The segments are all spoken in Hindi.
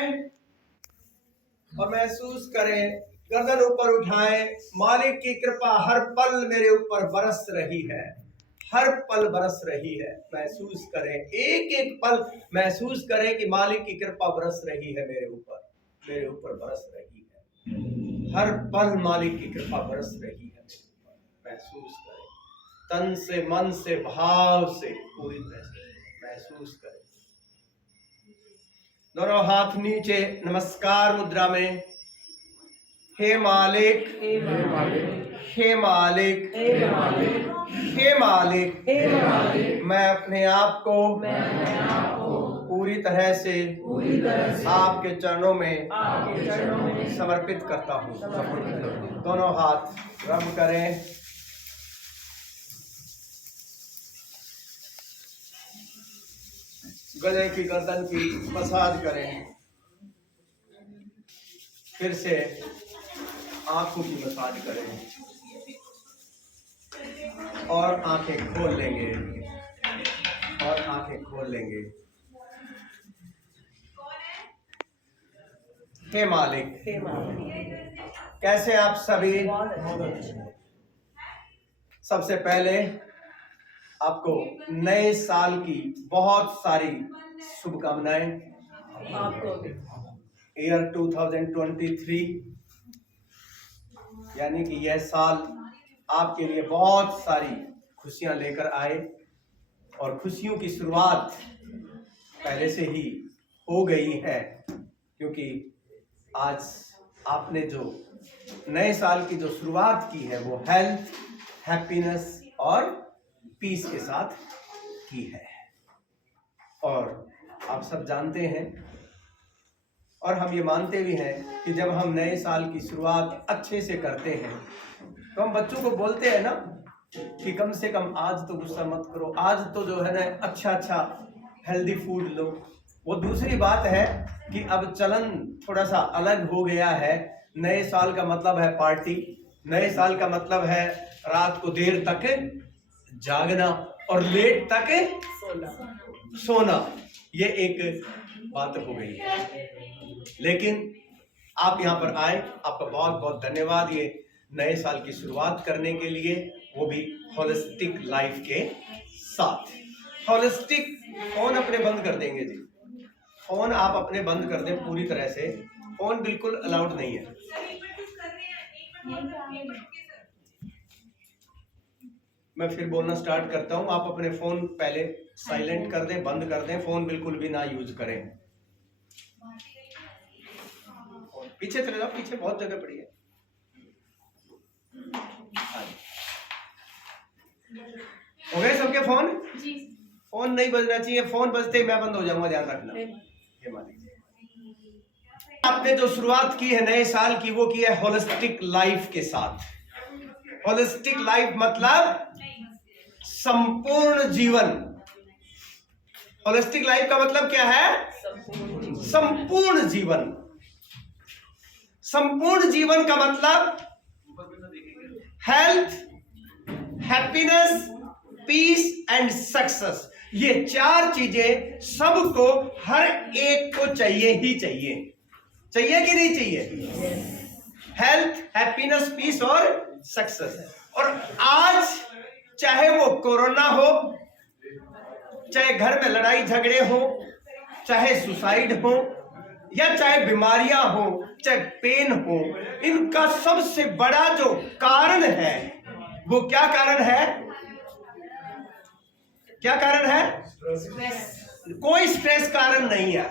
जाएं और महसूस करें, गर्दन ऊपर उठाएं। मालिक की कृपा हर पल मेरे ऊपर बरस रही है, हर पल बरस रही है। महसूस करें, एक एक पल महसूस करें कि मालिक की कृपा बरस रही है मेरे ऊपर बरस रही है। हर पल मालिक की कृपा बरस रही है मेरे ऊपर। महसूस करें, तन से, मन से, भाव से पूरी तरह से महसूस करें। दोनों हाथ नीचे नमस्कार मुद्रा में। हे मालिक, हे मालिक, हे मालिक, हे मालिक, मैं अपने आप को पूरी तरह से आपके चरणों में समर्पित करता हूँ। दोनों हाथ रब करें। गले की गर्दन की मसाज करें। फिर से आंखों की मसाज करें और आंखें खोल लेंगे, और आंखें खोल लेंगे। हे मालिक, कैसे आप सभी? सबसे पहले आपको नए साल की बहुत सारी शुभकामनाएं। ईयर 2023 यानी कि यह साल आपके लिए बहुत सारी खुशियां लेकर आए, और खुशियों की शुरुआत पहले से ही हो गई है, क्योंकि आज आपने जो नए साल की जो शुरुआत की है वो हेल्थ, हैप्पीनेस और पीस के साथ की है। और आप सब जानते हैं और हम ये मानते भी हैं कि जब हम नए साल की शुरुआत अच्छे से करते हैं तो हम बच्चों को बोलते हैं ना कि कम से कम आज तो गुस्सा मत करो, आज तो जो है ना अच्छा हेल्दी फूड लो। वो दूसरी बात है कि अब चलन थोड़ा सा अलग हो गया है। नए साल का मतलब है पार्टी, नए साल का मतलब है रात को देर तक जागना और लेट तक सोना। ये एक बात हो गई है। लेकिन आप यहाँ पर आए, आपका बहुत बहुत धन्यवाद ये नए साल की शुरुआत करने के लिए, वो भी होलिस्टिक लाइफ के साथ। होलिस्टिक, फोन अपने बंद कर देंगे जी, फोन आप अपने बंद कर दें पूरी तरह से। फोन बिल्कुल अलाउड नहीं है। मैं फिर बोलना स्टार्ट करता हूं, आप अपने फोन पहले साइलेंट कर दें, बंद कर दें, फोन बिल्कुल भी ना यूज करें। पीछे चले जाओ, पीछे बहुत जगह पड़ी है। हो गए सबके फोन? जी। फोन नहीं बजना चाहिए, फोन बजते ही मैं बंद हो जाऊंगा, ध्यान रखना। आपने जो शुरुआत की है नए साल की वो की है होलिस्टिक लाइफ के साथ। होलिस्टिक लाइफ मतलब संपूर्ण जीवन। होलिस्टिक लाइफ का मतलब क्या है? संपूर्ण जीवन। संपूर्ण जीवन का मतलब health, happiness, peace and success. ये चार चीजें सबको, हर एक को चाहिए ही चाहिए। चाहिए कि नहीं चाहिए? हेल्थ, हैप्पीनेस, पीस और सक्सेस। और आज चाहे वो कोरोना हो, चाहे घर में लड़ाई झगड़े हो, चाहे सुसाइड हो, या चाहे बीमारियां हो, चाहे पेन हो, इनका सबसे बड़ा जो कारण है वो क्या कारण है? क्या कारण है? कोई स्ट्रेस कारण नहीं है।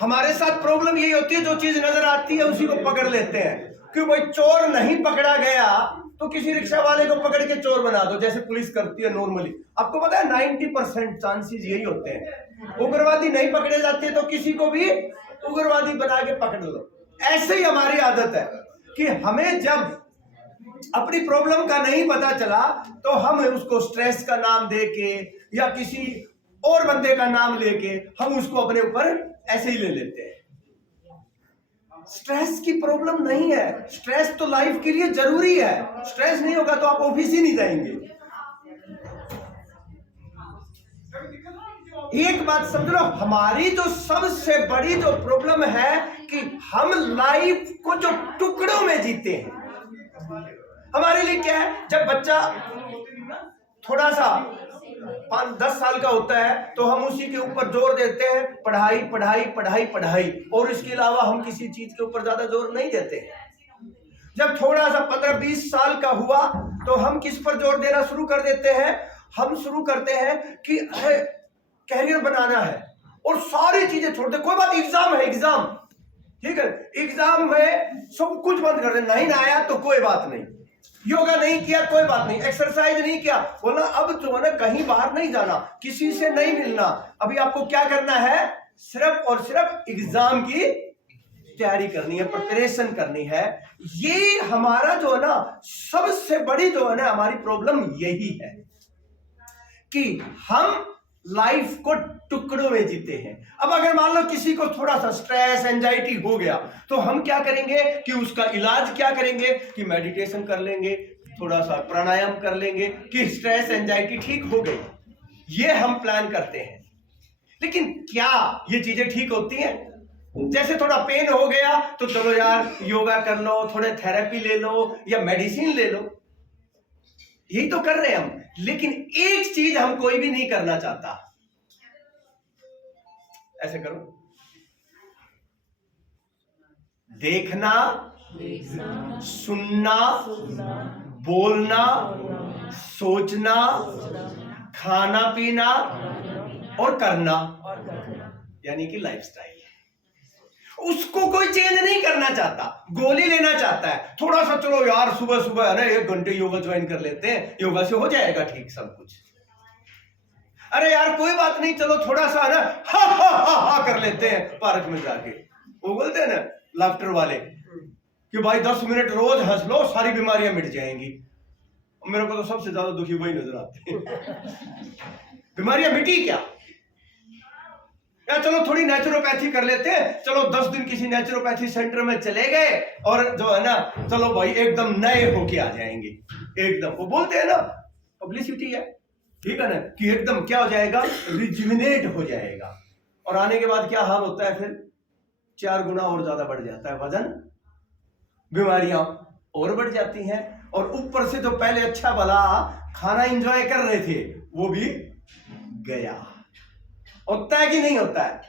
हमारे साथ प्रॉब्लम यही होती है, जो चीज नजर आती है उसी को पकड़ लेते हैं। कि कोई चोर नहीं पकड़ा गया तो किसी रिक्शा वाले को पकड़ के चोर बना दो, जैसे पुलिस करती है नॉर्मली। आपको पता है 90% चांसेस यही होते हैं। उग्रवादी नहीं पकड़े जाते तो किसी को भी उग्रवादी बना के पकड़ लो। ऐसे ही हमारी आदत है कि हमें जब अपनी प्रॉब्लम का नहीं पता चला तो हम उसको स्ट्रेस का नाम देके या किसी और बंदे का नाम लेके हम उसको अपने ऊपर ऐसे ही ले लेते हैं। स्ट्रेस की प्रॉब्लम नहीं है, स्ट्रेस तो लाइफ के लिए जरूरी है। स्ट्रेस नहीं होगा तो आप ऑफिस ही नहीं जाएंगे। एक बात समझ लो, हमारी जो सबसे बड़ी जो प्रॉब्लम है कि हम लाइफ को जो टुकड़ों में जीते हैं। हमारे लिए क्या है, जब बच्चा थोड़ा सा 5-10 साल का होता है तो हम उसी के ऊपर जोर देते हैं, पढ़ाई पढ़ाई पढ़ाई पढ़ाई, और इसके अलावा हम किसी चीज के ऊपर ज्यादा जोर नहीं देते हैं। जब थोड़ा सा 15-20 साल का हुआ तो हम किस पर जोर देना शुरू कर देते हैं, हम शुरू करते हैं कि कैरियर बनाना है और सारी चीजें छोड़ दे। कोई बात, एग्जाम है, एग्जाम ठीक है, एग्जाम में सब कुछ बंद कर दे, नहीं ना आया तो कोई बात नहीं, योगा नहीं किया कोई बात नहीं, एक्सरसाइज नहीं किया, बोला अब जो है ना कहीं बाहर नहीं जाना, किसी से नहीं मिलना, अभी आपको क्या करना है, सिर्फ और सिर्फ एग्जाम की तैयारी करनी है, प्रिपरेशन करनी है। ये हमारा जो है ना सबसे बड़ी जो है ना हमारी प्रॉब्लम यही है कि हम लाइफ को टुकड़ों में जीते हैं। अब अगर मान लो किसी को थोड़ा सा स्ट्रेस एंजाइटी हो गया तो हम क्या करेंगे कि उसका इलाज क्या करेंगे कि मेडिटेशन कर लेंगे, थोड़ा सा प्राणायाम कर लेंगे कि स्ट्रेस एंजाइटी ठीक हो गई, ये हम प्लान करते हैं। लेकिन क्या ये चीजें ठीक होती हैं? जैसे थोड़ा पेन हो गया तो चलो यार योगा कर लो, थोड़े थेरेपी ले लो या मेडिसिन ले लो, यही तो कर रहे हैं हम। लेकिन एक चीज हम कोई भी नहीं करना चाहता, ऐसे करो, देखना, सुनना, बोलना, सोचना, खाना पीना और करना, यानी कि लाइफस्टाइल। उसको कोई चेंज नहीं करना चाहता, गोली लेना चाहता है। थोड़ा सा चलो यार सुबह सुबह है ना 1 घंटे योगा ज्वाइन कर लेते हैं, योगा से हो जाएगा ठीक सब कुछ। अरे यार कोई बात नहीं, चलो थोड़ा सा ना हा हा हा हा कर लेते हैं पार्क में जाके, वो बोलते हैं ना लाफ्टर वाले कि भाई 10 मिनट रोज हंस लो सारी बीमारियां मिट जाएंगी। मेरे को तो सबसे ज्यादा दुखी वही नजर आते हैं। बीमारियां मिटी क्या? या चलो थोड़ी नेचुरोपैथी कर लेते हैं, चलो 10 दिन किसी नेचुरोपैथी सेंटर में चले गए और जो है ना चलो भाई एकदम नए होके आ जाएंगे। एकदम वो बोलते हैं ना पब्लिसिटी है, ठीक है ना, कि एकदम क्या हो जाएगा, रिजुविनेट हो जाएगा। और आने के बाद क्या हाल होता है, फिर 4 गुना और ज्यादा बढ़ जाता है वजन, बीमारियां और बढ़ जाती हैं, और ऊपर से जो पहले अच्छा भला खाना एंजॉय कर रहे थे वो भी गया। होता है कि नहीं होता है?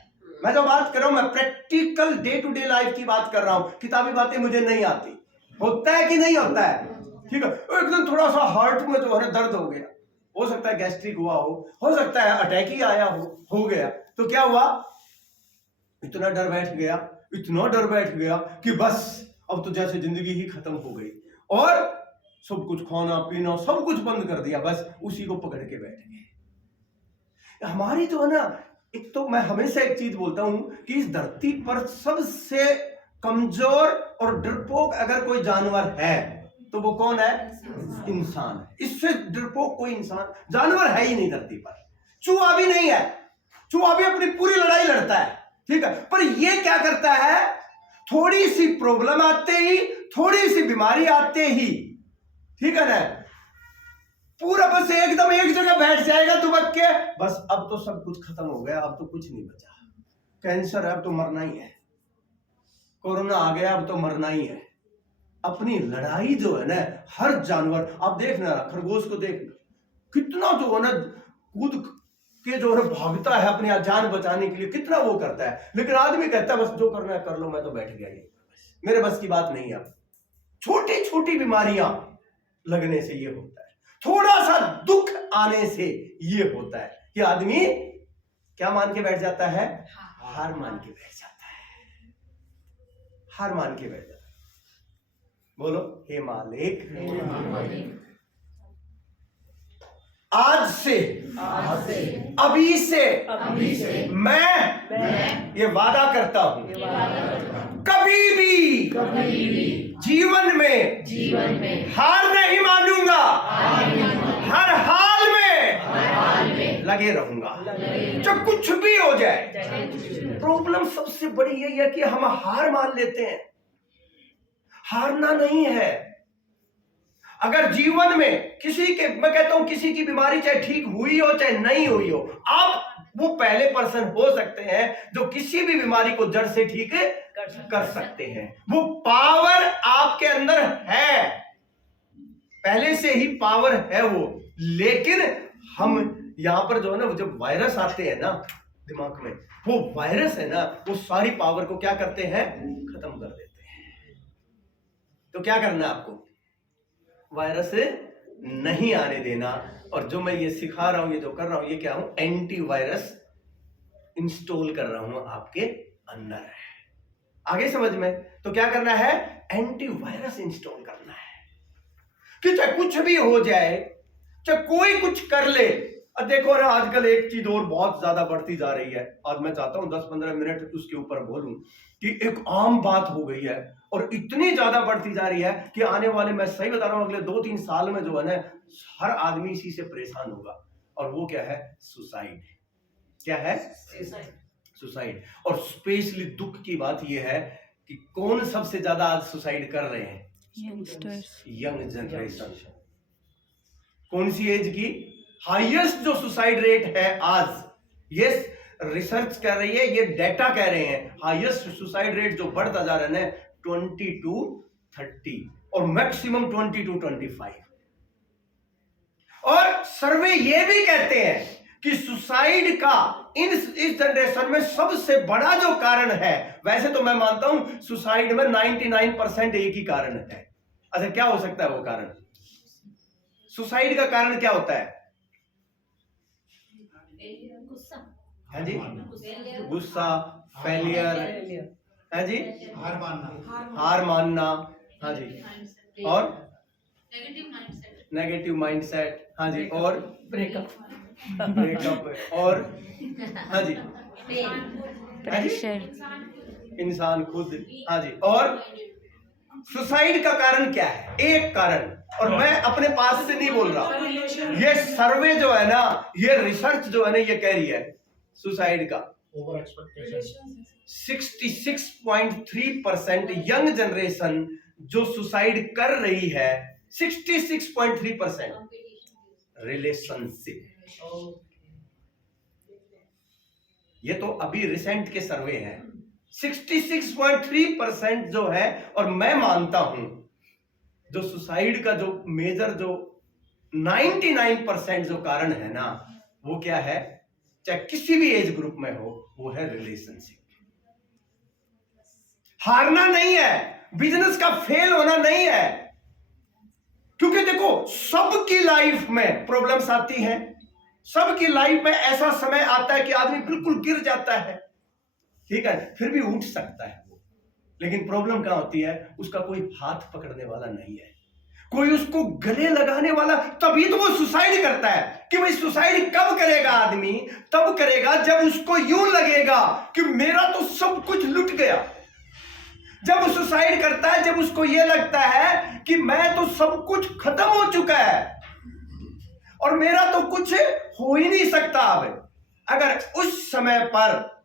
मैं जो बात कर रहा हूं मैं practical day to day life की बात कर रहा हूं, किताबी बातें मुझे नहीं आती। होता है कि नहीं होता है? ठीक है, एकदम थोड़ा सा हार्ट में जो है दर्द हो गया, हो सकता है गैस्ट्रिक हुआ हो सकता है अटैक ही आया हो गया, तो क्या हुआ, इतना डर बैठ गया, इतना डर बैठ गया कि बस अब तो जैसे जिंदगी ही खत्म हो गई, और सब कुछ खाना पीना सब कुछ बंद कर दिया, बस उसी को पकड़ के बैठ गए। हमारी तो है ना, एक तो मैं हमेशा एक चीज बोलता हूं कि इस धरती पर सबसे कमजोर और डरपोक अगर कोई जानवर है तो वो कौन है? इंसान है। इससे डरपोक कोई इंसान जानवर है ही नहीं धरती पर। चूहा भी नहीं है, चूहा भी अपनी पूरी लड़ाई लड़ता है, ठीक है, पर ये क्या करता है, थोड़ी सी प्रॉब्लम आते ही, थोड़ी सी बीमारी आते ही, ठीक है ना, पूरा बस एकदम एक जगह बैठ जाएगा दुबक के, बस अब तो सब कुछ खत्म हो गया, अब तो कुछ नहीं बचा, कैंसर है अब तो मरना ही है, कोरोना आ गया अब तो मरना ही है। अपनी लड़ाई जो है ना, हर जानवर, आप देखना खरगोश को देखना, कितना जो है ना कूद के जो है भागता है अपनी जान बचाने के लिए, कितना वो करता है, लेकिन आदमी कहता है बस जो करना है कर लो, मैं तो बैठ गया, ये मेरे बस की बात नहीं है। अब छोटी छोटी बीमारियां लगने से ये होता है, थोड़ा सा दुख आने से ये होता है कि आदमी क्या मान के बैठ जाता है, हार मान के बैठ जाता है, हार मान के बैठ जाता है। बोलो हे मालिक, आज से अभी से मैं ये वादा करता हूं, कभी भी जीवन में हार नहीं मानूंगा, हर हाल में लगे रहूंगा, जब कुछ भी हो जाए। प्रॉब्लम सबसे बड़ी यही है कि हम हार मान लेते हैं, हारना नहीं है। अगर जीवन में किसी के, मैं कहता हूं किसी की बीमारी चाहे ठीक हुई हो चाहे नहीं हुई हो, आप वो पहले पर्सन हो सकते हैं जो किसी भी बीमारी को जड़ से ठीक कर सकते हैं। वो पावर आपके अंदर है, पहले से ही पावर है वो। लेकिन हम यहां पर जो है ना, वो जब वायरस आते हैं ना दिमाग में, वो वायरस है ना, वो सारी पावर को क्या करते हैं, खत्म कर देते हैं। तो क्या करना है आपको, वायरस नहीं आने देना। और जो मैं ये सिखा रहा हूं, ये जो कर रहा हूं, ये क्या हूं, एंटीवायरस इंस्टॉल कर रहा हूं आपके अंदर। आगे समझ में? तो क्या करना है, एंटीवायरस इंस्टॉल करना है कि चाहे कुछ भी हो जाए, चाहे कोई कुछ कर ले। अब देखो ना, आजकल एक चीज और बहुत ज्यादा बढ़ती जा रही है। आज मैं चाहता हूं 10-15 मिनट उसके ऊपर बोलूं कि एक आम बात हो गई है और इतनी ज्यादा बढ़ती जा रही है कि आने वाले, मैं सही बता रहा हूं, अगले 2-3 साल में जो है ना, हर आदमी इसी से परेशान होगा। और वो क्या है, सुसाइड। क्या है, सुसाइड। और स्पेशली दुख की बात यह है कि कौन सबसे ज्यादा आज सुसाइड कर रहे हैं, यंगस्टर्स, यंग जनरेशन। कौन सी एज की हाईएस्ट जो सुसाइड रेट है आज, ये रिसर्च कर रही है, ये डेटा कह रहे हैं, हाईएस्ट सुसाइड रेट जो बढ़ता जा रहा है 20 to 30 और मैक्सिमम 20 to 25। और सर्वे ये भी कहते हैं कि सुसाइड का इस जनरेशन में सबसे बड़ा जो कारण है, वैसे तो मैं मानता हूं सुसाइड में 99% एक ही कारण है। अच्छा, क्या हो सकता है वो कारण? सुसाइड का कारण क्या होता है? हाँ जी, गुस्सा, फेलियर, हाँ जी, हार मानना, हाँ जी, और नेगेटिव माइंडसेट, हाँ जी, और ब्रेकअप, और हाँ जी, प्रेशर, इंसान खुद, हाँ जी। और सुसाइड का कारण क्या है? एक कारण, और मैं अपने पास से नहीं बोल रहा, ये सर्वे जो है ना, ये रिसर्च जो है ना, ये कह रही है सुसाइड का 66.3% यंग जनरेशन जो सुसाइड कर रही है, 66.3% रिलेशनशिप। ये तो अभी रिसेंट के सर्वे है, 66.3% जो है। और मैं मानता हूं जो सुसाइड का जो मेजर जो 99% जो कारण है ना, वो क्या है, चाहे किसी भी एज ग्रुप में हो, वो है रिलेशनशिप। हारना नहीं है, बिजनेस का फेल होना नहीं है, क्योंकि देखो सबकी लाइफ में प्रॉब्लम्स आती हैं, सबकी लाइफ में ऐसा समय आता है कि आदमी बिल्कुल गिर जाता है, ठीक है, फिर भी उठ सकता है वो। लेकिन प्रॉब्लम क्या होती है, उसका कोई हाथ पकड़ने वाला नहीं है, कोई उसको गले लगाने वाला। तभी तो वो सुसाइड करता है। कि भाई सुसाइड कब करेगा आदमी? तब करेगा जब उसको यूं लगेगा कि मेरा तो सब कुछ लुट गया। जब वो सुसाइड करता है, जब उसको ये लगता है कि मैं तो सब कुछ खत्म हो चुका है और मेरा तो कुछ हो ही नहीं सकता। अब अगर उस समय पर,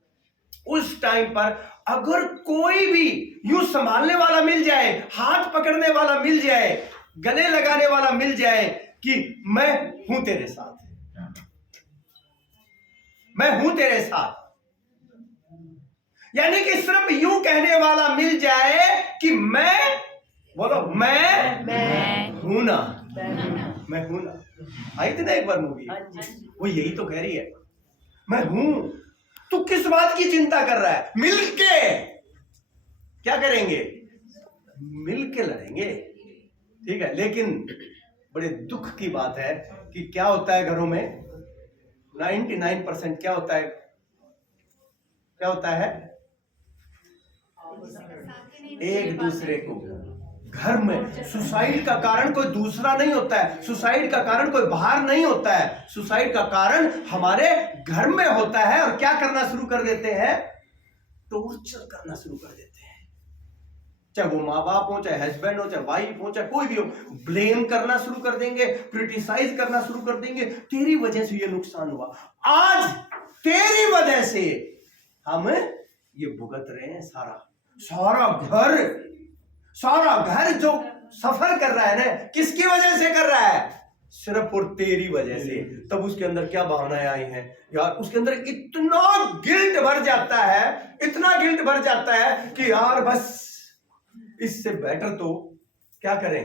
उस टाइम पर अगर कोई भी यूं संभालने वाला मिल जाए, हाथ पकड़ने वाला मिल जाए, गले लगाने वाला मिल जाए कि मैं हूं तेरे साथ, मैं हूं तेरे साथ, यानी कि सिर्फ यूं कहने वाला मिल जाए कि मैं, बोलो, मैं हूं ना, मैं हूं ना। आई थी ना एक बार मूवी, वो यही तो कह रही है, मैं हूं। तू किस बात की चिंता कर रहा है? मिलके क्या करेंगे, मिलके लड़ेंगे, ठीक है। लेकिन बड़े दुख की बात है कि क्या होता है घरों में, 99% क्या होता है, क्या होता है, एक दूसरे को घर में। सुसाइड का कारण कोई दूसरा नहीं होता है, सुसाइड का कारण कोई बाहर नहीं होता है, सुसाइड का कारण हमारे घर में होता है। और क्या करना शुरू कर देते हैं, टॉर्चर करना शुरू कर देते हैं, चाहे वो माँ बाप हो, चाहे हस्बैंड हो, चाहे वाइफ हो, चाहे कोई भी हो। ब्लेम करना शुरू कर देंगे, क्रिटिसाइज करना शुरू कर देंगे, तेरी वजह से ये नुकसान हुआ, आज तेरी वजह से हम ये भुगत रहे हैं। सारा घर जो सफर कर रहा है ना, किसकी वजह से कर रहा है? सिर्फ और तेरी वजह से। तब उसके अंदर क्या भावनाएं आई हैं यार, उसके अंदर इतना गिल्ट भर जाता है, इतना गिल्ट भर जाता है कि यार बस इससे बेटर तो क्या करें,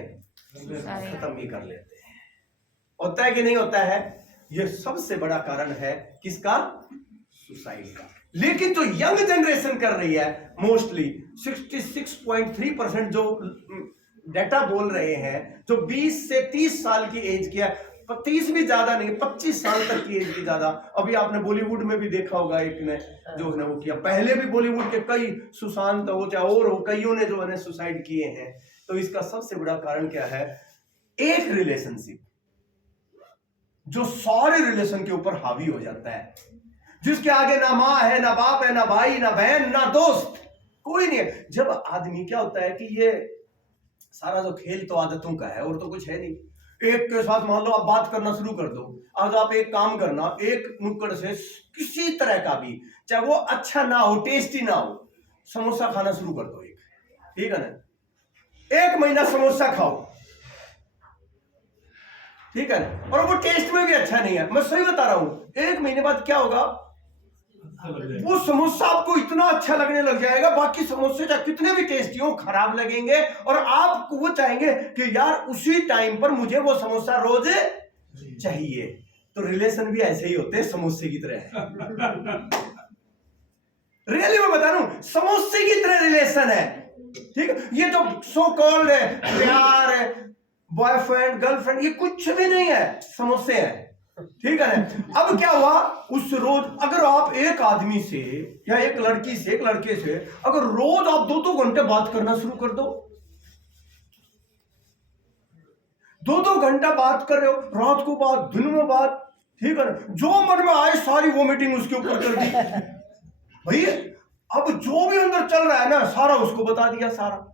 खत्म ही कर लेते हैं। होता है कि नहीं होता है? यह सबसे बड़ा कारण है किसका? सुसाइड का। लेकिन जो यंग जनरेशन कर रही है, मोस्टली 66.3% जो डाटा बोल रहे हैं, जो 20 से 30 साल की एज की है, 30 भी ज्यादा नहीं, 25 साल तक की एज की ज्यादा। अभी आपने बॉलीवुड में भी देखा होगा, एक ने जो है वो किया, पहले भी बॉलीवुड के कई सुशांत हो चाहे और हो, कईयों ने जो है सुसाइड किए हैं। तो इसका सबसे बड़ा कारण क्या है? एक रिलेशनशिप जो सारे रिलेशन के ऊपर हावी हो जाता है, जिसके आगे ना माँ है, ना बाप है, ना भाई, ना बहन, ना दोस्त, कोई नहीं है। जब आदमी क्या होता है कि ये सारा जो खेल तो आदतों का है और तो कुछ है नहीं। एक के साथ मान लो आप बात करना शुरू कर दो, आज आप एक काम करना, एक नुक्कड़ से किसी तरह का भी, चाहे वो अच्छा ना हो, टेस्टी ना हो, समोसा खाना शुरू कर दो एक, ठीक है ना? 1 महीना समोसा खाओ, ठीक है ना? और वो टेस्ट में भी अच्छा नहीं है, मैं सही बता रहा हूं। 1 महीने बाद क्या होगा? वो समोसा आपको इतना अच्छा लगने लग जाएगा, बाकी समोसे चाहे कितने भी टेस्टी हो खराब लगेंगे, और आप वो चाहेंगे कि यार उसी टाइम पर मुझे वो समोसा रोज चाहिए। तो रिलेशन भी ऐसे ही होते हैं, समोसे की तरह। रियली मैं बता रहा हूं, समोसे की तरह रिलेशन है, ठीक है? ये जो सो कॉल्ड है प्यार है, बॉयफ्रेंड गर्लफ्रेंड, ये कुछ भी नहीं है, समोसे हैं, ठीक है ना? अब क्या हुआ, उस रोज अगर आप एक आदमी से या एक लड़की से, एक लड़के से अगर रोज आप 2-2 घंटे बात करना शुरू कर दो, 2-2 घंटा बात कर रहे हो, रात को बात, दिन में बात, ठीक है ना? जो मन में आए सारी वोमिटिंग उसके ऊपर कर दी भाई। अब जो भी अंदर चल रहा है ना, सारा उसको बता दिया सारा,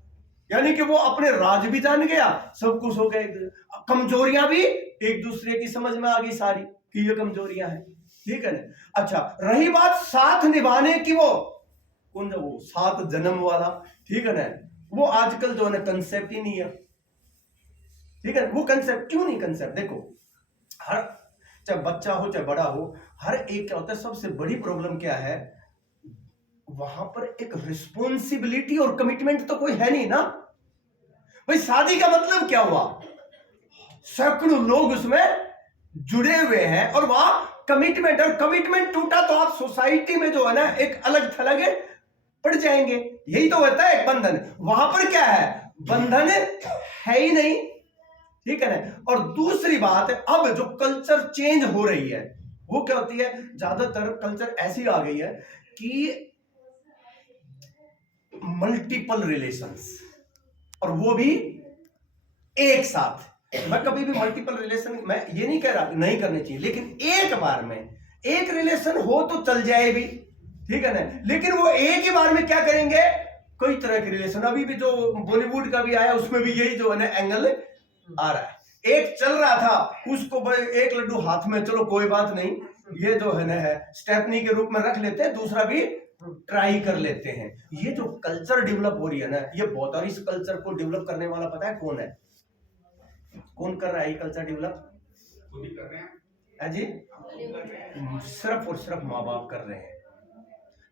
यानी कि वो अपने राज भी जान गया, सब कुछ हो गया। कमजोरियां भी एक दूसरे की समझ में आ गई सारी कि ये कमजोरियां हैं, ठीक है ना? अच्छा, रही बात साथ निभाने की, वो कौन सा, वो 7 जन्म वाला, ठीक है ना? वो आजकल जो है कंसेप्ट ही नहीं है, ठीक है? वो कंसेप्ट क्यों नहीं? कंसेप्ट देखो, हर चाहे बच्चा हो चाहे बड़ा हो, हर एक क्या होता है, सबसे बड़ी प्रॉब्लम क्या है, वहां पर एक रिस्पॉन्सिबिलिटी और कमिटमेंट तो कोई है नहीं ना भाई। शादी का मतलब क्या हुआ? सैकड़ों लोग उसमें जुड़े हुए हैं और वहां कमिटमेंट, और कमिटमेंट टूटा तो आप सोसाइटी में जो है ना एक अलग थलग पड़ जाएंगे। यही तो होता है एक बंधन। वहां पर क्या है? बंधन है ही नहीं, ठीक है ना? और दूसरी बात, अब जो कल्चर चेंज हो रही है वो क्या होती है, ज्यादातर कल्चर ऐसी आ गई है कि मल्टीपल रिलेशंस, और वो भी एक साथ। मैं कभी भी मल्टीपल रिलेशन, मैं ये नहीं कह रहा नहीं करने चाहिए, लेकिन एक बार में एक रिलेशन हो तो चल जाए भी, ठीक है ना? लेकिन वो एक ही बार में क्या करेंगे, कई तरह के रिलेशन। अभी भी जो बॉलीवुड का भी आया उसमें भी यही जो है ना एंगल आ रहा है। एक चल रहा था, उसको एक लड्डू हाथ में, चलो कोई बात नहीं, ये जो है ना स्टेपनी के रूप में रख लेते हैं, दूसरा भी ट्राई कर लेते हैं। ये जो कल्चर डेवलप हो रही है ना, ये बहुत, और इस कल्चर को डेवलप करने वाला पता है कौन है? कौन कर रहा है ये कल्चर डेवलप? कर रहे हैं जी, सिर्फ और सिर्फ माँ बाप कर रहे हैं।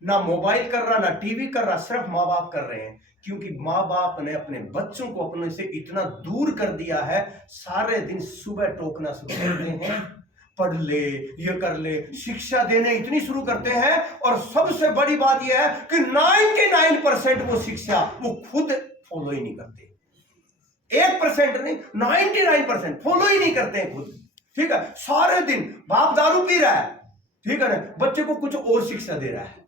ना मोबाइल कर रहा, ना टीवी कर रहा, सिर्फ माँ बाप कर रहे हैं। क्योंकि माँ बाप ने अपने बच्चों को अपने से इतना दूर कर दिया है, सारे दिन सुबह टोकना शुरू करते हैं, पढ़ ले, ये कर ले, शिक्षा देने इतनी शुरू करते हैं। और सबसे बड़ी बात यह है कि 99% वो शिक्षा वो खुद फॉलो ही नहीं करते। 1% नहीं, 99% फॉलो ही नहीं करते हैं खुद, ठीक है? सारे दिन बाप दारू पी रहा है, ठीक है ना, बच्चे को कुछ और शिक्षा दे रहा है,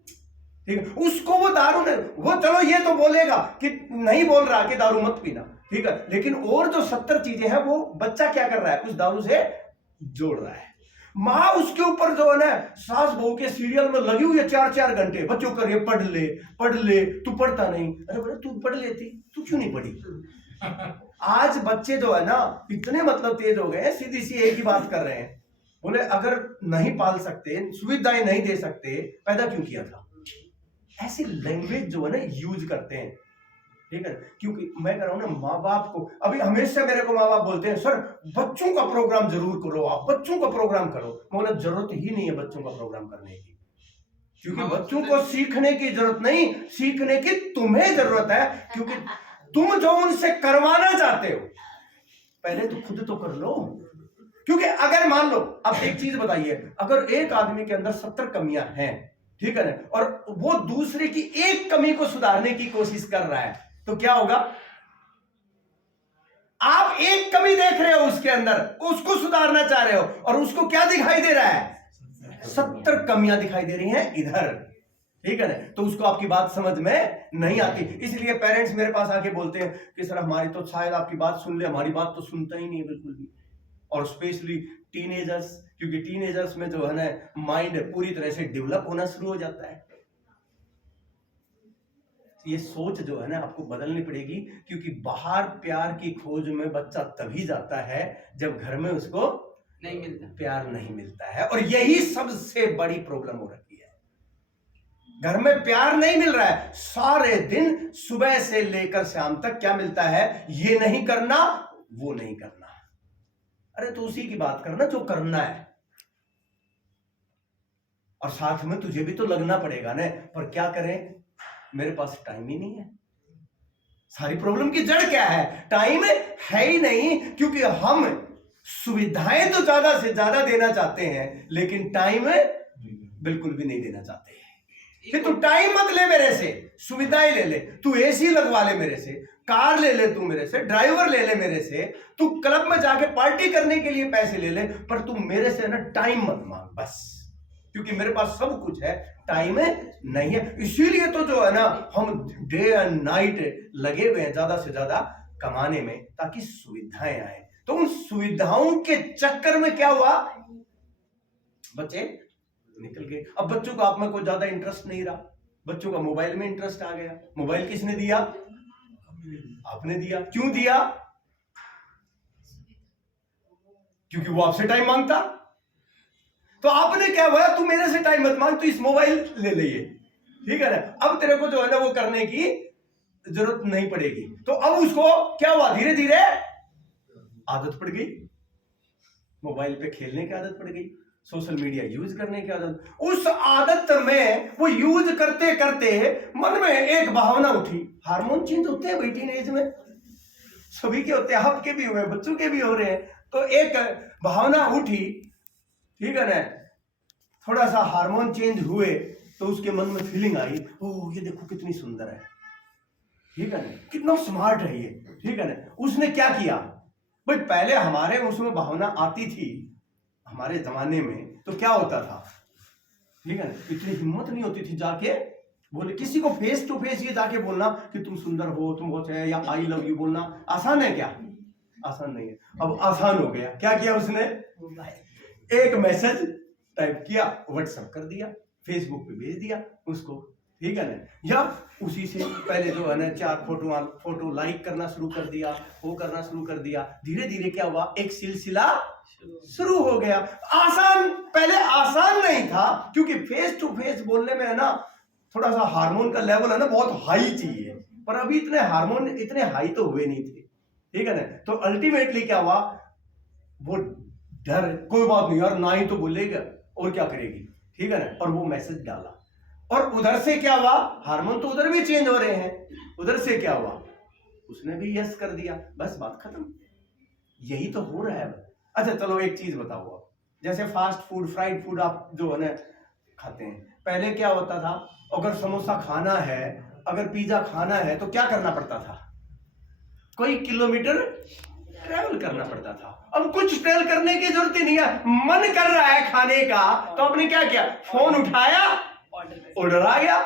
ठीक है? उसको वो दारू ने, वो चलो ये तो बोलेगा कि नहीं बोल रहा कि दारू मत पीना, ठीक है, लेकिन और जो 70 चीजें हैं वो बच्चा क्या कर रहा है, उस दारू से जोड़ रहा है। माँ उसके ऊपर जो है ना सास बहू के सीरियल में लगी हुई है 4-4 घंटे, बच्चों कर रही है, पढ़ ले, तू पढ़ता नहीं। अरे बोले तू पढ़ लेती, तू क्यों नहीं पढ़ी? आज बच्चे जो है ना इतने मतलब तेज हो गए, सीधी सी एक ही बात कर रहे हैं, बोले अगर नहीं पाल सकते, सुविधाएं नहीं दे सकते, पैदा क्यों किया था? ऐसी लैंग्वेज जो है ना यूज करते हैं। ठीक है। क्योंकि मैं कह रहा हूं ना, माँ बाप को अभी हमेशा मेरे को माँ बाप बोलते हैं सर बच्चों का प्रोग्राम जरूर करो, आप बच्चों का प्रोग्राम करो। मतलब जरूरत ही नहीं है बच्चों का प्रोग्राम करने की, क्योंकि बच्चों को सीखने की जरूरत नहीं, सीखने की तुम्हें जरूरत है। क्योंकि तुम जो उनसे करवाना चाहते हो पहले तो खुद तो कर लो। क्योंकि अगर मान लो, अब एक चीज बताइए, अगर एक आदमी के अंदर 70 कमियां हैं, ठीक है ना, और वो दूसरे की एक कमी को सुधारने की कोशिश कर रहा है, तो क्या होगा? आप एक कमी देख रहे हो उसके अंदर, उसको सुधारना चाह रहे हो, और उसको क्या दिखाई दे रहा है? 70 कमियां दिखाई दे रही हैं इधर, ठीक है ना। तो उसको आपकी बात समझ में नहीं आती। इसलिए पेरेंट्स मेरे पास आके बोलते हैं कि सर हमारी तो शायद आपकी बात सुन ले, हमारी बात तो सुनता ही नहीं है बिल्कुल भी। और स्पेशली टीनेजर्स, क्योंकि टीनेजर्स में जो है ना माइंड पूरी तरह से डेवलप होना शुरू हो जाता है। ये सोच जो है ना आपको बदलनी पड़ेगी, क्योंकि बाहर प्यार की खोज में बच्चा तभी जाता है जब घर में उसको नहीं मिलता, प्यार नहीं मिलता है। और यही सबसे बड़ी प्रॉब्लम हो रखी है, घर में प्यार नहीं मिल रहा है। सारे दिन सुबह से लेकर शाम तक क्या मिलता है? ये नहीं करना, वो नहीं करना। अरे तो उसी की बात करना जो करना है, और साथ में तुझे भी तो लगना पड़ेगा ना। पर क्या करें, मेरे पास टाइम ही नहीं है। सारी प्रॉब्लम की जड़ क्या है? टाइम है ही नहीं। क्योंकि हम सुविधाएं तो ज्यादा से ज्यादा देना चाहते हैं, लेकिन टाइम बिल्कुल भी नहीं देना चाहते हैं। कि तू टाइम मत ले मेरे से, सुविधाएं ले ले, तू एसी लगवा ले मेरे से, कार ले ले तू मेरे से, ड्राइवर ले ले मेरे से, तू क्लब में जाके पार्टी करने के लिए पैसे ले ले, पर तू मेरे से ना टाइम मत मांग बस। क्योंकि मेरे पास सब कुछ है, टाइम नहीं है। इसीलिए तो जो है ना हम डे एंड नाइट लगे हुए हैं ज्यादा से ज्यादा कमाने में, ताकि सुविधाएं आए। तो उन सुविधाओं के चक्कर में क्या हुआ? बच्चे निकल गए। अब बच्चों को आप में कोई ज्यादा इंटरेस्ट नहीं रहा, बच्चों का मोबाइल में इंटरेस्ट आ गया। मोबाइल किसने दिया? आपने दिया। क्यों दिया? क्योंकि वो आपसे टाइम मांगता। तो आपने क्या हुआ? तू मेरे से टाइम मत मांग, तू इस मोबाइल ले लिए, ठीक है ना। अब तेरे को जो है ना वो करने की जरूरत नहीं पड़ेगी। तो अब उसको क्या हुआ? धीरे धीरे आदत पड़ गई, मोबाइल पे खेलने की आदत पड़ गई, सोशल मीडिया यूज करने की आदत। उस आदत में वो यूज करते करते मन में एक भावना उठी। हार्मोन चेंज होते हैं भाई टीनेज में, सभी के होते हैं, आपके भी हुए, बच्चों के भी हो रहे हैं। तो एक भावना उठी, ठीक है ना, थोड़ा सा हार्मोन चेंज हुए तो उसके मन में फीलिंग आई, ओह ये देखो कितनी सुंदर है, ठीक है ना, कितना स्मार्ट है ये, ठीक है ना। उसने क्या किया भाई? पहले हमारे उसमें भावना आती थी, हमारे जमाने में तो क्या होता था, ठीक है ना, इतनी हिम्मत नहीं होती थी जाके बोले किसी को फेस टू फेस ये जाके बोलना कि तुम सुंदर हो, तुम बहुत है, या आई लव यू बोलना आसान है क्या? आसान नहीं है। अब आसान हो गया। क्या किया उसने? एक मैसेज टाइप किया, व्हाट्सएप कर दिया, फेसबुक पे भेज दिया उसको, ठीक है ना। या उसी से पहले जो है ना 4 फोटो लाइक करना शुरू कर दिया, वो करना शुरू कर दिया। धीरे धीरे क्या हुआ? एक सिलसिला शुरू हो गया। आसान, पहले आसान नहीं था, क्योंकि फेस टू फेस बोलने में है ना थोड़ा सा हार्मोन का लेवल है ना बहुत हाई चाहिए, पर अभी इतने हार्मोन इतने हाई तो हुए नहीं थे, ठीक है ना। तो अल्टीमेटली क्या हुआ? वो डर, कोई बात नहीं यार, ना ही तो बोलेगा और क्या करेगी, ठीक है ना, और वो मैसेज डाला। और उधर से क्या हुआ? हार्मोन तो उधर भी चेंज हो रहे हैं। उधर से क्या हुआ? उसने भी यस कर दिया, बस बात खत्म। यही तो हो रहा है। अच्छा चलो एक चीज बताओ, आप जैसे फास्ट फूड, फ्राइड फूड आप जो है ना खाते हैं, पहले क्या होता था? अगर समोसा खाना है, अगर पिज्जा खाना है, तो क्या करना पड़ता था? कोई किलोमीटर ट्रैवल करना पड़ता था। अब कुछ ट्रैवल करने की जरूरत ही नहीं है, मन कर रहा है खाने का, तो आपने क्या किया? फोन उठाया, ऑर्डर आ गया,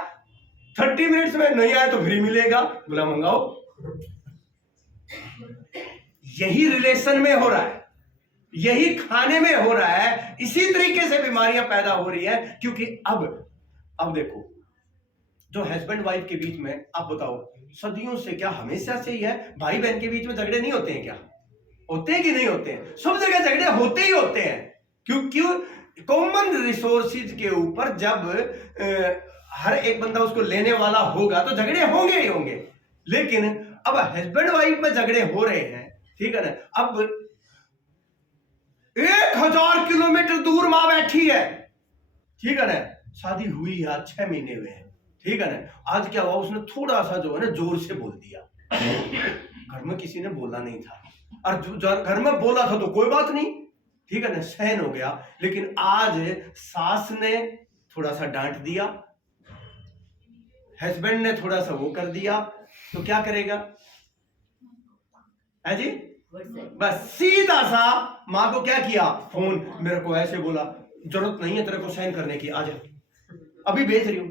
30 मिनट्स में नहीं आया तो फ्री मिलेगा, बोला मंगाओ। यही रिलेशन में हो रहा है, यही खाने में हो रहा है। इसी तरीके से बीमारियां पैदा हो रही है। क्योंकि अब देखो, जो हस्बैंड वाइफ के बीच में, आप बताओ सदियों से, क्या हमेशा से ही है भाई बहन के बीच में झगड़े नहीं होते हैं क्या? होते हैं कि नहीं होते हैं? सब जगह झगड़े होते ही होते हैं। क्योंकि कॉमन रिसोर्सेज के ऊपर जब हर एक बंदा उसको लेने वाला होगा तो झगड़े होंगे ही होंगे। लेकिन अब हस्बैंड वाइफ में झगड़े हो रहे हैं, ठीक है ना, अब 1000 किलोमीटर दूर मां बैठी है, ठीक है ना, शादी हुई है 6 महीने हुए हैं, ठीक है ना, आज क्या हुआ, उसने थोड़ा सा जो है ना जोर से बोल दिया, घर में किसी ने बोला नहीं था, और जो घर में बोला था तो कोई बात नहीं, ठीक है ना, सहन हो गया, लेकिन आज सास ने थोड़ा सा डांट दिया, हस्बैंड ने थोड़ा सा वो कर दिया, तो क्या करेगा, है जी, बस सीधा सा माँ को क्या किया, फोन, मेरे को ऐसे बोला, जरूरत नहीं है तेरे को सहन करने की, आजा अभी भेज रही हूँ,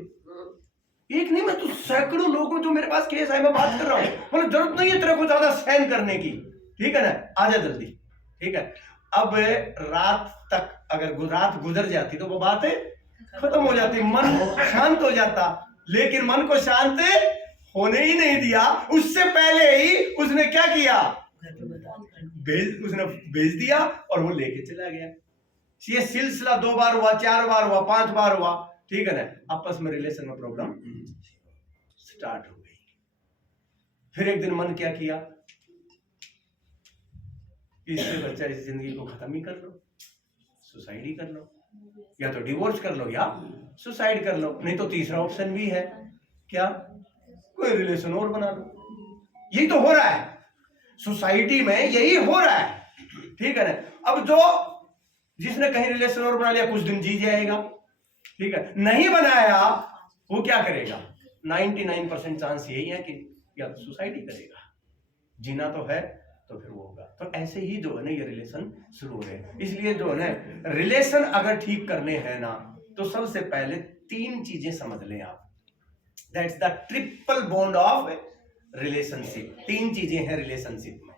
एक नहीं मैं तो सैकड़ों लोगों जो मेरे पास केस है मैं बात कर रहा हूँ, मतलब जरूरत नहीं है तेरे को ज्यादा सहन करने की, ठीक है ना, आजा जल्दी, ठीक है। अब रात तक अगर रात गुजर जाती तो वो बातें खत्म हो जाती, मन शांत हो जाता, लेकिन मन को शांत होने ही नहीं दिया, उससे पहले ही उसने क्या किया, उसने भेज दिया और वो लेके चला गया। ये सिलसिला 2 बार हुआ, 4 बार हुआ, 5 बार हुआ, ठीक है ना, आपस में रिलेशन में प्रॉब्लम स्टार्ट हो गई। फिर एक दिन मन क्या किया, इससे बच्चा इस जिंदगी को खत्म ही कर लो, सुसाइड ही कर लो, या तो डिवोर्स कर लो या सुसाइड कर लो, नहीं तो तीसरा ऑप्शन भी है, क्या, कोई रिलेशन और बना लो। यही तो हो रहा है सोसाइटी में, यही हो रहा है, ठीक है ना। अब जो जिसने कहीं रिलेशन और बना लिया कुछ दिन जी जाएगा, ठीक है, नहीं बनाया वो क्या करेगा, 99% चांस यही है कि या तो सुसाइड ही करेगा, जीना तो है तो फिर वो होगा। तो ऐसे ही जो है ना ये रिलेशन शुरू हो गए। इसलिए जो है ना रिलेशन अगर ठीक करने हैं ना, तो सबसे पहले 3 चीजें समझ लें आप, that's the triple bond of relationship. 3 चीजें हैं रिलेशनशिप में।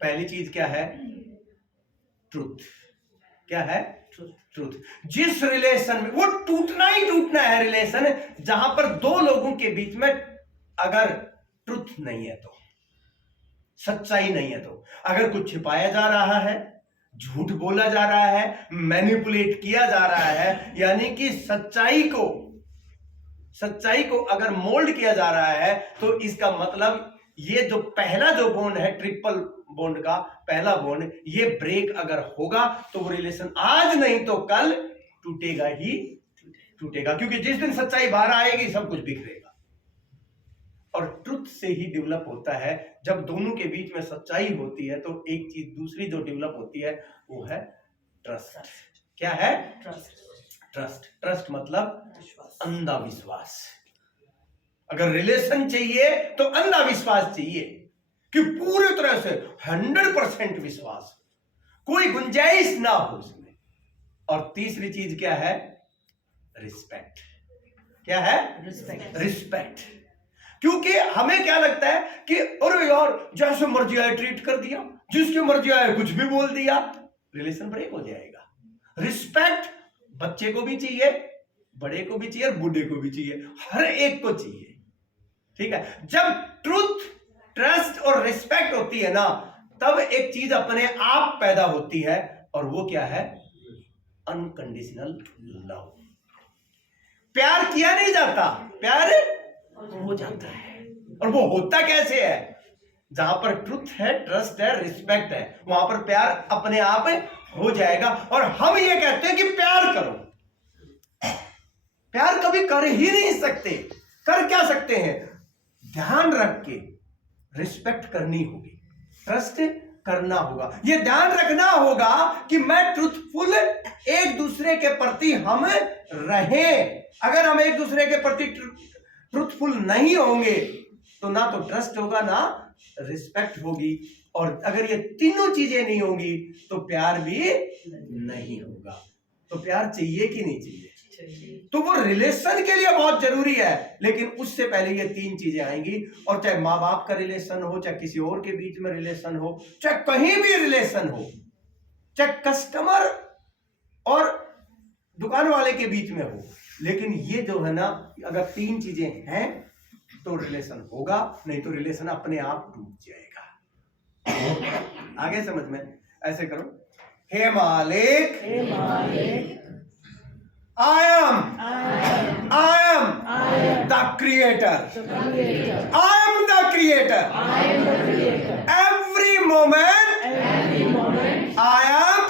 पहली चीज क्या है, ट्रूथ। क्या है, ट्रूथ। जिस रिलेशन में, वो टूटना ही टूटना है रिलेशन जहां पर 2 लोगों के बीच में अगर ट्रूथ नहीं है, तो सच्चाई नहीं है, तो अगर कुछ छिपाया जा रहा है, झूठ बोला जा रहा है, मैनिपुलेट किया जा रहा है, यानी कि सच्चाई को अगर मोल्ड किया जा रहा है, तो इसका मतलब ये जो पहला जो बॉन्ड है, ट्रिपल बॉन्ड का पहला बॉन्ड, ये ब्रेक अगर होगा तो वो रिलेशन आज नहीं तो कल टूटेगा ही टूटेगा, क्योंकि जिस दिन सच्चाई बाहर आएगी सब कुछ बिखरेगा। और ट्रुथ से ही डेवलप होता है, जब दोनों के बीच में सच्चाई होती है तो एक चीज दूसरी जो डेवलप होती है वो है ट्रस्ट। क्या है, ट्रस्ट मतलब अंधा विश्वास। अगर रिलेशन चाहिए तो अंधा विश्वास चाहिए कि पूरी तरह से 100% विश्वास, कोई गुंजाइश ना हो उसमें। और तीसरी चीज क्या है, रिस्पेक्ट। क्या है, रिस्पेक्ट। क्योंकि हमें क्या लगता है कि अरे यार जैसे मर्जी आए ट्रीट कर दिया, जिसकी मर्जी आए कुछ भी बोल दिया, रिलेशन ब्रेक हो जाएगा। रिस्पेक्ट बच्चे को भी चाहिए, बड़े को भी चाहिए, बूढ़े को भी चाहिए, हर एक को चाहिए, ठीक है। जब ट्रूथ, ट्रस्ट और रिस्पेक्ट होती है ना, तब एक चीज अपने आप पैदा होती है, और वो क्या है, अनकंडीशनल लव। प्यार किया नहीं जाता, प्यार हो जाता है। और वो होता कैसे है, जहां पर ट्रुथ है, ट्रस्ट है, रिस्पेक्ट है, वहां पर प्यार अपने आप हो जाएगा। और हम ये कहते हैं कि प्यार करो, प्यार कभी कर ही नहीं सकते। कर क्या सकते हैं, ध्यान रख के रिस्पेक्ट करनी होगी, ट्रस्ट करना होगा, ये ध्यान रखना होगा कि मैं ट्रूथफुल एक दूसरे के प्रति हम रहें। अगर हम एक दूसरे के प्रति ट्रूथफुल नहीं होंगे तो ना तो ट्रस्ट होगा, ना रिस्पेक्ट होगी, और अगर ये तीनों चीजें नहीं होंगी तो प्यार भी नहीं होगा। तो प्यार चाहिए कि नहीं चाहिए, तो वो रिलेशन के लिए बहुत जरूरी है, लेकिन उससे पहले ये 3 चीजें आएंगी। और चाहे माँ बाप का रिलेशन हो, चाहे किसी और के बीच में रिलेशन हो, चाहे कहीं भी रिलेशन हो, चाहे कस्टमर और दुकान वाले के बीच में हो, लेकिन ये जो है ना, अगर 3 चीजें हैं तो रिलेशन होगा, नहीं तो रिलेशन अपने आप टूट जाएगा। आगे समझ में, ऐसे करो, हे मालिक, I am the creator. I am am the creator. Every moment I am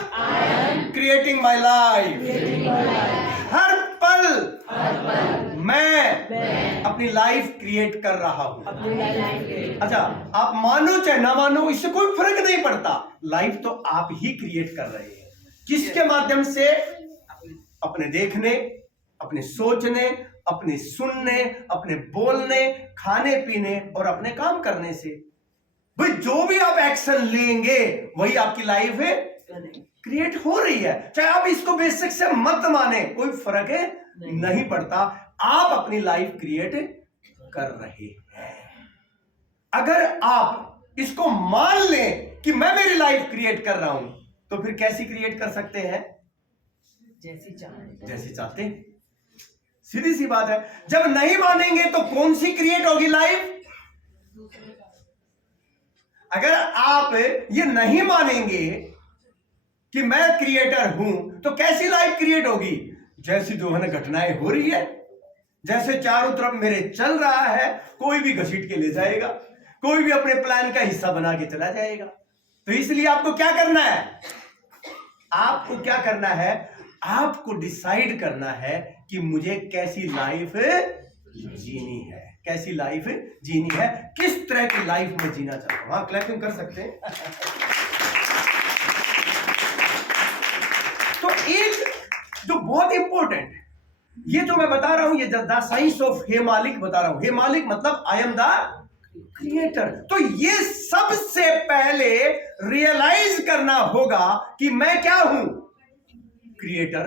creating my life. हर पल मैं अपनी लाइफ क्रिएट कर रहा हूं. अच्छा, आप मानो चाहे ना मानो, इससे कोई फर्क नहीं पड़ता. लाइफ तो आप ही क्रिएट कर रहे हैं. किसके माध्यम से? अपने देखने, अपने सोचने, अपने सुनने, अपने बोलने, खाने पीने और अपने काम करने से. भाई जो भी आप एक्शन लेंगे वही आपकी लाइफ है क्रिएट हो रही है. चाहे आप इसको बेसिक से मत माने, कोई फर्क है नहीं पड़ता. आप अपनी लाइफ क्रिएट कर रहे हैं. अगर आप इसको मान लें कि मैं मेरी लाइफ क्रिएट कर रहा हूं, तो फिर कैसी क्रिएट कर सकते हैं? जैसी चाहते. सीधी सी बात है. जब नहीं मानेंगे तो कौन सी क्रिएट होगी लाइफ? अगर आप ये नहीं मानेंगे कि मैं क्रिएटर हूं, तो कैसी लाइफ क्रिएट होगी? जैसी जो है ना घटनाएं हो रही है, जैसे चारों तरफ मेरे चल रहा है, कोई भी घसीट के ले जाएगा, कोई भी अपने प्लान का हिस्सा बना के चला जाएगा. तो इसलिए आपको क्या करना है? आपको क्या करना है? आपको डिसाइड करना है कि मुझे कैसी लाइफ जीनी है. कैसी लाइफ जीनी है, किस तरह की लाइफ में जीना चाहता हूं. हाँ, क्लैपिंग कर सकते हैं. तो एक जो बहुत इंपॉर्टेंट, ये जो मैं बता रहा हूं, ये द साइंस ऑफ हे मालिक बता रहा हूं. हे मालिक मतलब आई एम द क्रिएटर. तो ये सबसे पहले रियलाइज करना होगा कि मैं क्या हूं? क्रिएटर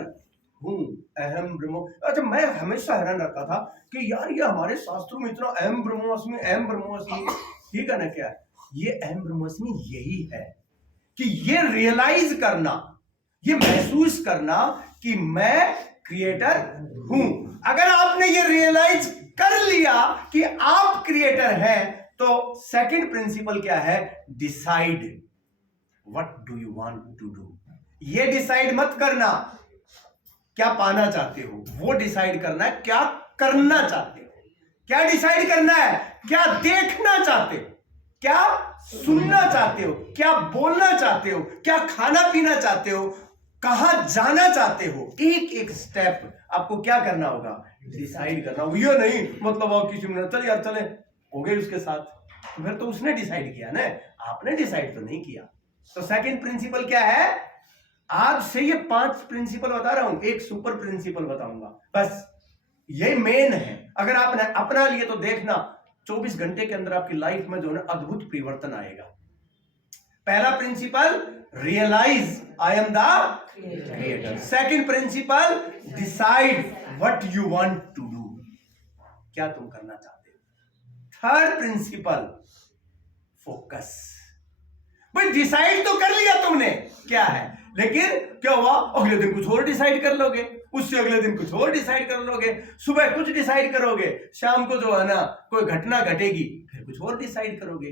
हूं. अहम ब्रह्मो. अच्छा, मैं हमेशा हैरान रहता था कि यार ये हमारे शास्त्रों में इतना अहम ब्रह्मोस्मि, अहम ब्रह्मोस्मि, ठीक है ना? क्या ये अहम ब्रह्मोस्मि यही है कि ये रियलाइज करना, ये महसूस करना कि मैं क्रिएटर हूं. अगर आपने ये रियलाइज कर लिया कि आप क्रिएटर हैं, तो सेकंड प्रिंसिपल क्या है? Decide what do you want to do. ये डिसाइड मत करना क्या पाना चाहते हो, वो डिसाइड करना है क्या करना चाहते हो. क्या डिसाइड करना है? क्या देखना चाहते हो, क्या सुनना चाहते हो, क्या बोलना चाहते हो, क्या खाना पीना चाहते हो, कहां जाना चाहते हो. एक एक स्टेप आपको क्या करना होगा? डिसाइड करना होगा. ये नहीं मतलब आप किसी में चल यार चले हो गए उसके साथ, तो फिर तो उसने डिसाइड किया ना, आपने डिसाइड तो नहीं किया. तो सेकंड प्रिंसिपल क्या है? आज से ये 5 प्रिंसिपल बता रहा हूं, एक सुपर प्रिंसिपल बताऊंगा, बस ये मेन है. अगर आपने अपना लिए तो देखना 24 घंटे के अंदर आपकी लाइफ में जो है अद्भुत परिवर्तन आएगा. पहला principle, realise I am the creator. Second principle, decide what you want to do, क्या तुम करना चाहते हो. Third principle, focus. भाई डिसाइड तो कर लिया तुमने क्या है, लेकिन क्या हुआ? अगले दिन कुछ और डिसाइड कर लोगे, उससे अगले दिन कुछ और डिसाइड कर लोगे, सुबह कुछ डिसाइड करोगे, शाम को जो है ना कोई घटना घटेगी, फिर कुछ और डिसाइड करोगे.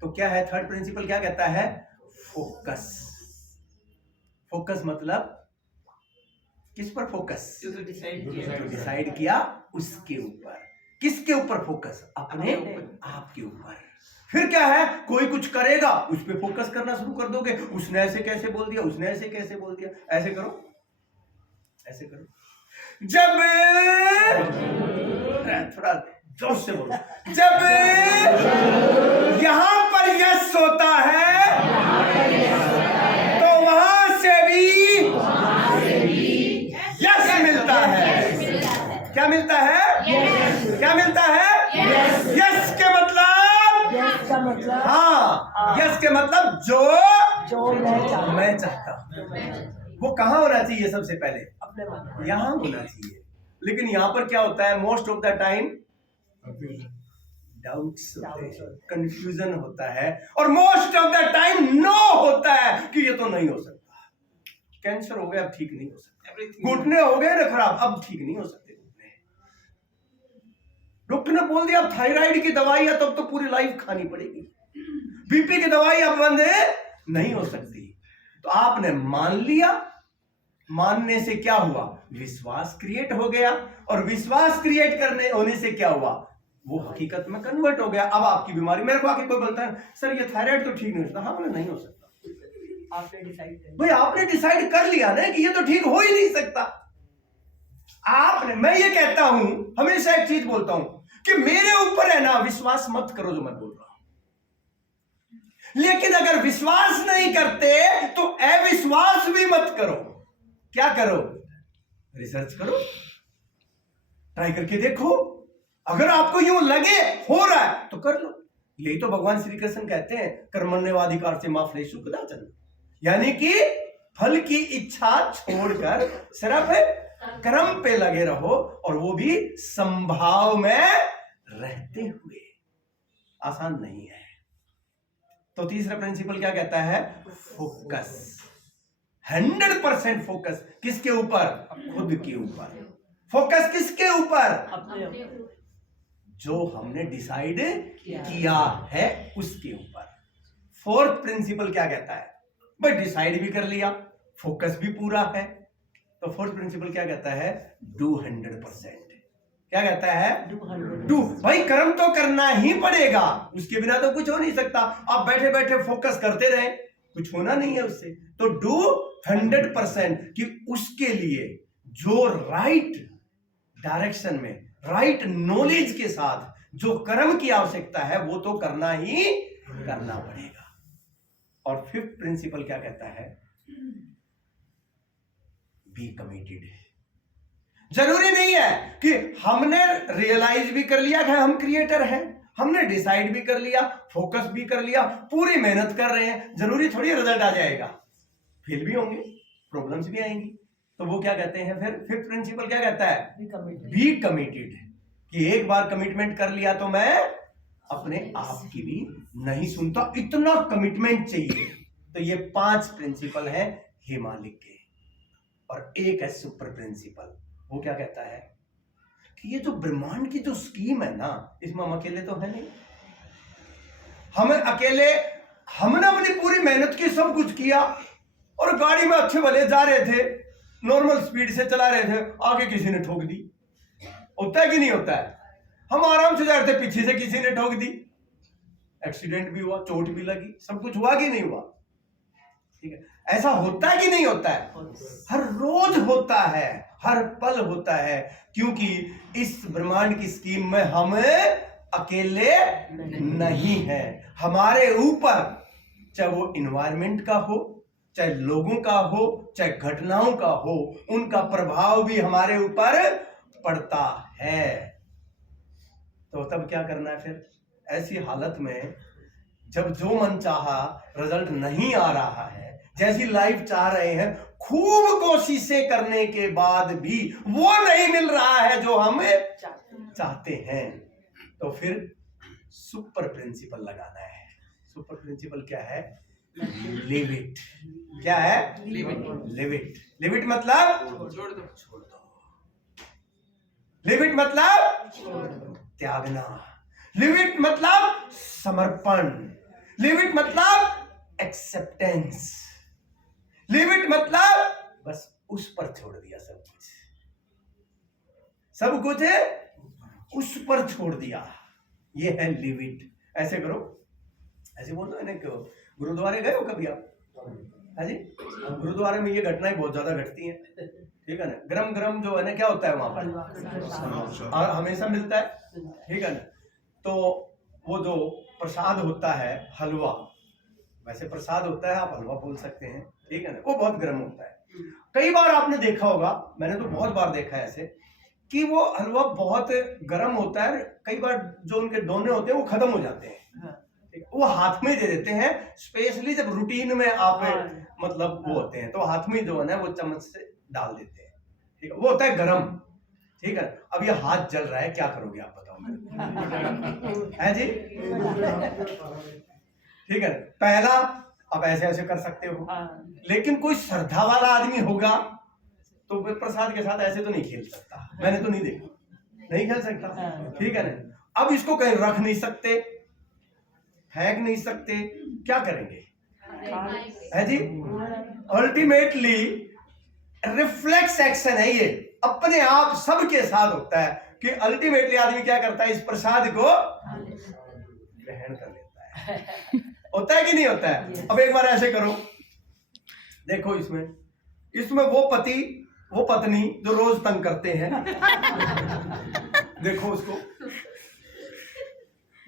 तो क्या है थर्ड प्रिंसिपल? क्या कहता है? फोकस. फोकस मतलब किस पर फोकस? जो डिसाइड किया उसके ऊपर. किसके ऊपर फोकस? अपने आप के ऊपर. फिर क्या है? कोई कुछ करेगा उस पर फोकस करना शुरू कर दोगे. उसने ऐसे कैसे बोल दिया, उसने ऐसे कैसे बोल दिया. ऐसे करो, ऐसे करो. जब थोड़ा जोश से बोलो. जब यहां पर यस होता है तो वहां से भी यस मिलता है. क्या मिलता है? क्या मिलता है? यस के मतलब, हाँ, यस के मतलब जो मैं चाहता हूं. वो कहां होना चाहिए? सबसे पहले यहां होना चाहिए. लेकिन यहां पर क्या होता है? Most of the time doubts होते हैं, कंफ्यूजन होता है, और most of the time no होता है कि ये तो नहीं हो सकता. कैंसर हो गया अब ठीक नहीं हो सकता, घुटने हो गए ना खराब अब ठीक नहीं हो सकते. डॉक्टर ने बोल दिया अब थायराइड की दवाई है, तब तो पूरी लाइफ खानी पड़ेगी. बीपी की दवाई अब बंद नहीं हो सकती. तो आपने मान लिया, मानने से क्या हुआ? विश्वास क्रिएट हो गया, और विश्वास क्रिएट करने होने से क्या हुआ? वो हकीकत में कन्वर्ट हो गया। अब आपकी बीमारी, मेरे को आके कोई बोलता है सर ये थायराइड तो ठीक नहीं हो सकता, हाँ बोले नहीं हो सकता, आपने डिसाइड भाई आपने डिसाइड कर लिया ना कि ये तो ठीक हो ही नहीं सकता। आपने, मैं ये कहता हूं, हमेशा एक चीज बोलता हूं कि मेरे ऊपर है ना विश्वास मत करो जो मैं बोल रहा हूं, लेकिन अगर विश्वास नहीं करते तो अविश्वास भी मत करो। क्या करो? रिसर्च करो, ट्राई करके देखो। अगर आपको यूं लगे हो रहा है तो कर लो। यही तो भगवान श्री कृष्ण कहते हैं कर्मण्यवाधिकार से मां फलेषु कदाचन, यानी कि फल की इच्छा छोड़कर सिर्फ कर्म पे लगे रहो, और वो भी संभाव में रहते हुए। आसान नहीं है। तो तीसरा प्रिंसिपल क्या कहता है? फोकस। 100% फोकस किसके ऊपर? खुद के ऊपर। फोकस किसके ऊपर? अपने जो हमने डिसाइड किया है उसके ऊपर। फोर्थ प्रिंसिपल क्या कहता है? भाई डिसाइड भी कर लिया, फोकस भी पूरा है, तो फोर्थ प्रिंसिपल क्या कहता है? डू 100%। क्या कहता है? डू। भाई कर्म तो करना ही पड़ेगा, उसके बिना तो कुछ हो नहीं सकता। आप बैठे बैठे फोकस करते रहे, कुछ होना नहीं है उससे। तो डू 100% कि उसके लिए जो राइट डायरेक्शन में, राइट नॉलेज के साथ जो कर्म की आवश्यकता है वो तो करना ही करना पड़ेगा। और फिफ्थ प्रिंसिपल क्या कहता है? Be committed. जरूरी नहीं है कि हमने रियलाइज भी कर लिया कि हम क्रिएटर हैं, हमने डिसाइड भी कर लिया, फोकस भी कर लिया, पूरी मेहनत कर रहे हैं, जरूरी थोड़ी रिजल्ट आ जाएगा। फेल भी होंगे, प्रॉब्लम्स भी आएंगी। तो वो क्या कहते हैं फिर? फिफ्थ प्रिंसिपल क्या कहता है? Be committed. कि एक बार कमिटमेंट कर लिया तो मैं अपने आप की भी नहीं सुनता, इतना कमिटमेंट चाहिए। तो ये 5 प्रिंसिपल हैं हिमालय के। और एक है सुपर प्रिंसिपल, वो क्या कहता है कि ये जो ब्रह्मांड की जो स्कीम है ना, इसमें हम अकेले तो है नहीं। हमें अकेले, हमने अपनी पूरी मेहनत की, सब कुछ किया, और गाड़ी में अच्छे भले जा रहे थे, नॉर्मल स्पीड से चला रहे थे, आगे किसी ने ठोक दी। होता है कि नहीं होता है? हम आराम से जा रहे थे, पीछे से किसी ने ठोक दी, एक्सीडेंट भी हुआ, चोट भी लगी, सब कुछ हुआ कि नहीं हुआ? ठीक है, ऐसा होता है कि नहीं होता है? हर रोज होता है, हर पल होता है, क्योंकि इस ब्रह्मांड की स्कीम में हम अकेले नहीं है। हमारे ऊपर, चाहे वो इन्वायरमेंट का हो, चाहे लोगों का हो, चाहे घटनाओं का हो, उनका प्रभाव भी हमारे ऊपर पड़ता है। तो तब क्या करना है फिर? ऐसी हालत में जब जो मन चाहा रिजल्ट नहीं आ रहा है, जैसी लाइफ चाह रहे हैं, खूब कोशिशें करने के बाद भी वो नहीं मिल रहा है जो हम चाहते हैं, तो फिर सुपर प्रिंसिपल लगाना है। सुपर प्रिंसिपल क्या है? Live it. क्या है? Live it. लिव इट मतलब छोड़ दो। लिव इट मतलब त्यागना। लिव इट मतलब समर्पण। लिव इट मतलब एक्सेप्टेंस। लिव इट मतलब बस उस पर छोड़ दिया, सब कुछ, सब कुछ है उस पर छोड़ दिया। ये है लिव इट। ऐसे करो, ऐसे बोल दो ना। क्यों गुरुद्वारे गए हो कभी आप? हाँ जी, गुरुद्वारे में ये घटनाएं बहुत ज्यादा घटती हैं, ठीक है ना। गरम गरम जो है ना, क्या होता है वहां पर? और हमेशा मिलता है, ठीक है ना। तो वो जो प्रसाद होता है, हलवा, वैसे प्रसाद होता है, आप हलवा बोल सकते हैं, ठीक है ना। वो बहुत गर्म होता है। कई बार आपने देखा होगा, मैंने तो बहुत बार देखा है ऐसे, कि वो हलवा बहुत गर्म होता है, कई बार जो उनके दोने होते हैं वो खत्म हो जाते हैं, वो हाथ में दे देते हैं। स्पेशली जब रूटीन में आप मतलब वो होते हैं, तो हाथ में जो है ना वो चम्मच से डाल देते हैं, ठीक है। वो होता है गरम, ठीक है। अब ये हाथ जल रहा है, क्या करोगे आप बताओ? है जी, ठीक है। पहला, अब ऐसे ऐसे कर सकते हो, लेकिन कोई श्रद्धा वाला आदमी होगा तो प्रसाद के साथ ऐसे तो नहीं खेल सकता। मैंने तो नहीं देखा, नहीं खेल सकता, ठीक है ना। अब इसको कहीं रख नहीं सकते, फेंक नहीं सकते, क्या करेंगे? है जी। अल्टीमेटली रिफ्लेक्स एक्शन है ये, अपने आप सबके साथ होता है कि अल्टीमेटली आदमी क्या करता है, इस प्रसाद को ग्रहण कर लेता है। होता है कि नहीं होता है? अब एक बार ऐसे करो, देखो इसमें वो पति वो पत्नी जो रोज तंग करते हैं, देखो उसको,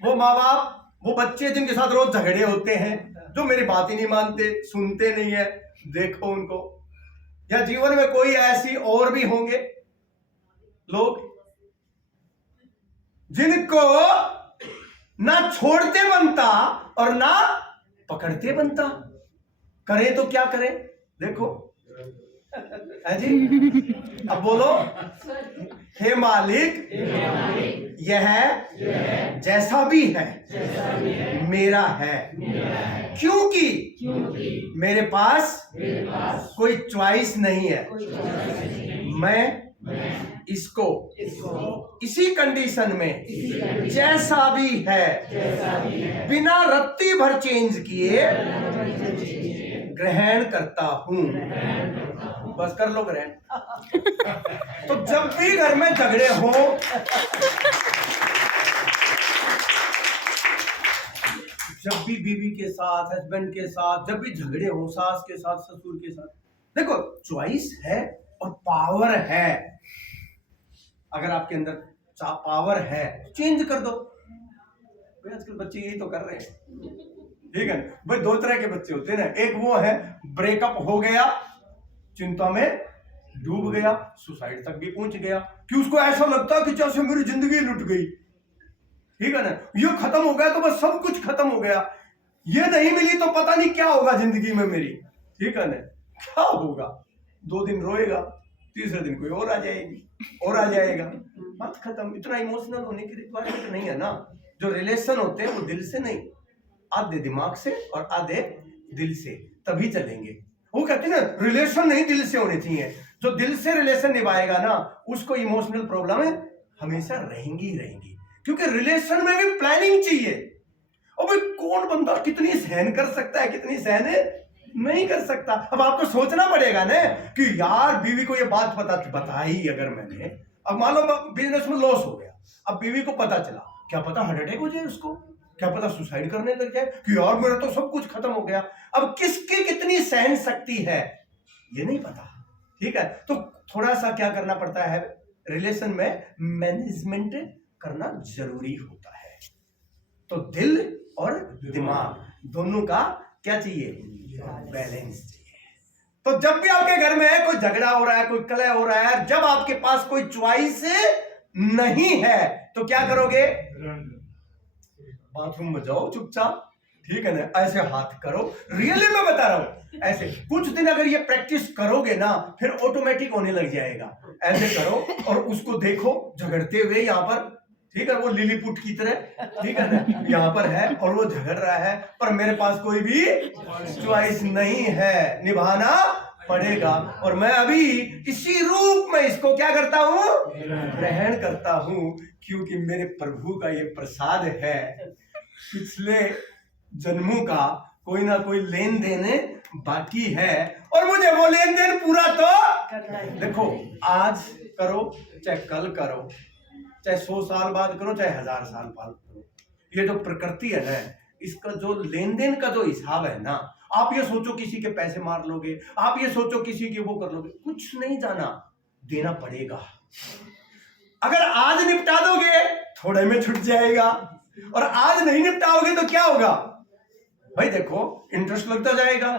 वो माँ बाप, वो बच्चे जिनके साथ रोज झगड़े होते हैं, जो मेरी बात ही नहीं मानते, सुनते नहीं है, देखो उनको। या जीवन में कोई ऐसी और भी होंगे लोग जिनको ना छोड़ते बनता और ना पकड़ते बनता। करें तो क्या करें? देखो है जी, अब बोलो, हे मालिक, यह जैसा भी है मेरा है, क्योंकि मेरे पास कोई चॉइस नहीं है। मैं इसको इसी कंडीशन में जैसा भी है बिना रत्ती भर चेंज किए ग्रहण करता हूं। बस कर लो ग्रहण। तो जब भी घर में झगड़े हो, जब भी बीवी के साथ, हस्बैंड के साथ जब भी झगड़े हो, सास के साथ, ससुर के साथ, देखो चॉइस है और पावर है। अगर आपके अंदर पावर है, चेंज कर दो। भाई आजकल बच्चे यही तो कर रहे हैं, ठीक है भाई। दो तरह के बच्चे होते हैं ना, एक वो है ब्रेकअप हो गया, चिंता में डूब गया, सुसाइड तक भी पहुंच गया, कि उसको ऐसा लगता है कि जैसे मेरी जिंदगी लुट गई, ठीक है ना, ये खत्म हो गया तो बस सब कुछ खत्म हो गया, ये नहीं मिली तो पता नहीं क्या होगा जिंदगी में मेरी, ठीक है ना। क्या होगा? 2 दिन रोएगा, तीसरे दिन कोई और आ जाएगी, और आ जाएगा, बात खत्म। इतना इमोशनल होने की रिक्वायरमेंट नहीं है ना। जो रिलेशन होते हैं वो दिल से नहीं, आधे दिमाग से और आधे दिल से, तभी चलेंगे। वो कहते हैं ना, रिलेशन नहीं दिल से होने चाहिए। जो दिल से रिलेशन निभाएगा ना, उसको इमोशनल प्रॉब्लम हमेशा रहेंगी ही रहेंगी, क्योंकि रिलेशन में भी प्लानिंग चाहिए। और भाई कौन बंदा कितनी सहन कर सकता है, कितनी सहन नहीं कर सकता। अब आपको सोचना पड़ेगा ना कि यार बीवी को ये बात बताई अगर मैंने, अब मान लो बिजनेस में लॉस हो गया, अब बीवी को पता चला, क्या पता हार्ट अटैक हो जाए उसको, क्या पता सुसाइड करने लग जाए कि यार मेरा तो सब कुछ खत्म हो गया। अब किसकी कितनी सहन शक्ति है ये नहीं पता, ठीक है। तो थोड़ा सा क्या करना पड़ता है, रिलेशन में मैनेजमेंट करना जरूरी होता है। तो दिल और दिमाग दोनों का क्या चाहिए? बैलेंस चाहिए। तो जब भी आपके घर में कोई झगड़ा हो रहा है, कोई कलह हो रहा है, जब आपके पास कोई चॉइस नहीं है तो क्या करोगे? बाथरूम में जाओ चुपचाप, ठीक है ना, ऐसे हाथ करो। रियली मैं बता रहा हूं, ऐसे कुछ दिन अगर ये प्रैक्टिस करोगे ना, फिर ऑटोमेटिक होने लग जाएगा। ऐसे करो और उसको देखो झगड़ते हुए यहाँ पर, ठीक है, वो लिलीपुट की तरह, ठीक है ना, यहाँ पर है और वो झगड़ रहा है, पर मेरे पास कोई भी चॉइस नहीं है, निभाना पड़ेगा। और मैं अभी इसी रूप में इसको क्या करता हूं? ग्रहण करता हूं, क्योंकि मेरे प्रभु का ये प्रसाद है। पिछले जन्मों का कोई ना कोई लेन देन बाकी है, और मुझे वो लेन देन पूरा तो देखो, आज करो चाहे कल करो, चाहे 100 साल बाद करो, चाहे 1000 साल बाद करो, ये जो प्रकृति है ना, इसका जो लेन देन का जो हिसाब है ना, आप ये सोचो किसी के पैसे मार लोगे, आप ये सोचो किसी के वो कर लोगे, कुछ नहीं जाना, देना पड़ेगा। अगर आज निपटा दोगे थोड़े में छूट जाएगा, और आज नहीं निपटाओगे तो क्या होगा भाई? देखो इंटरेस्ट लगता जाएगा,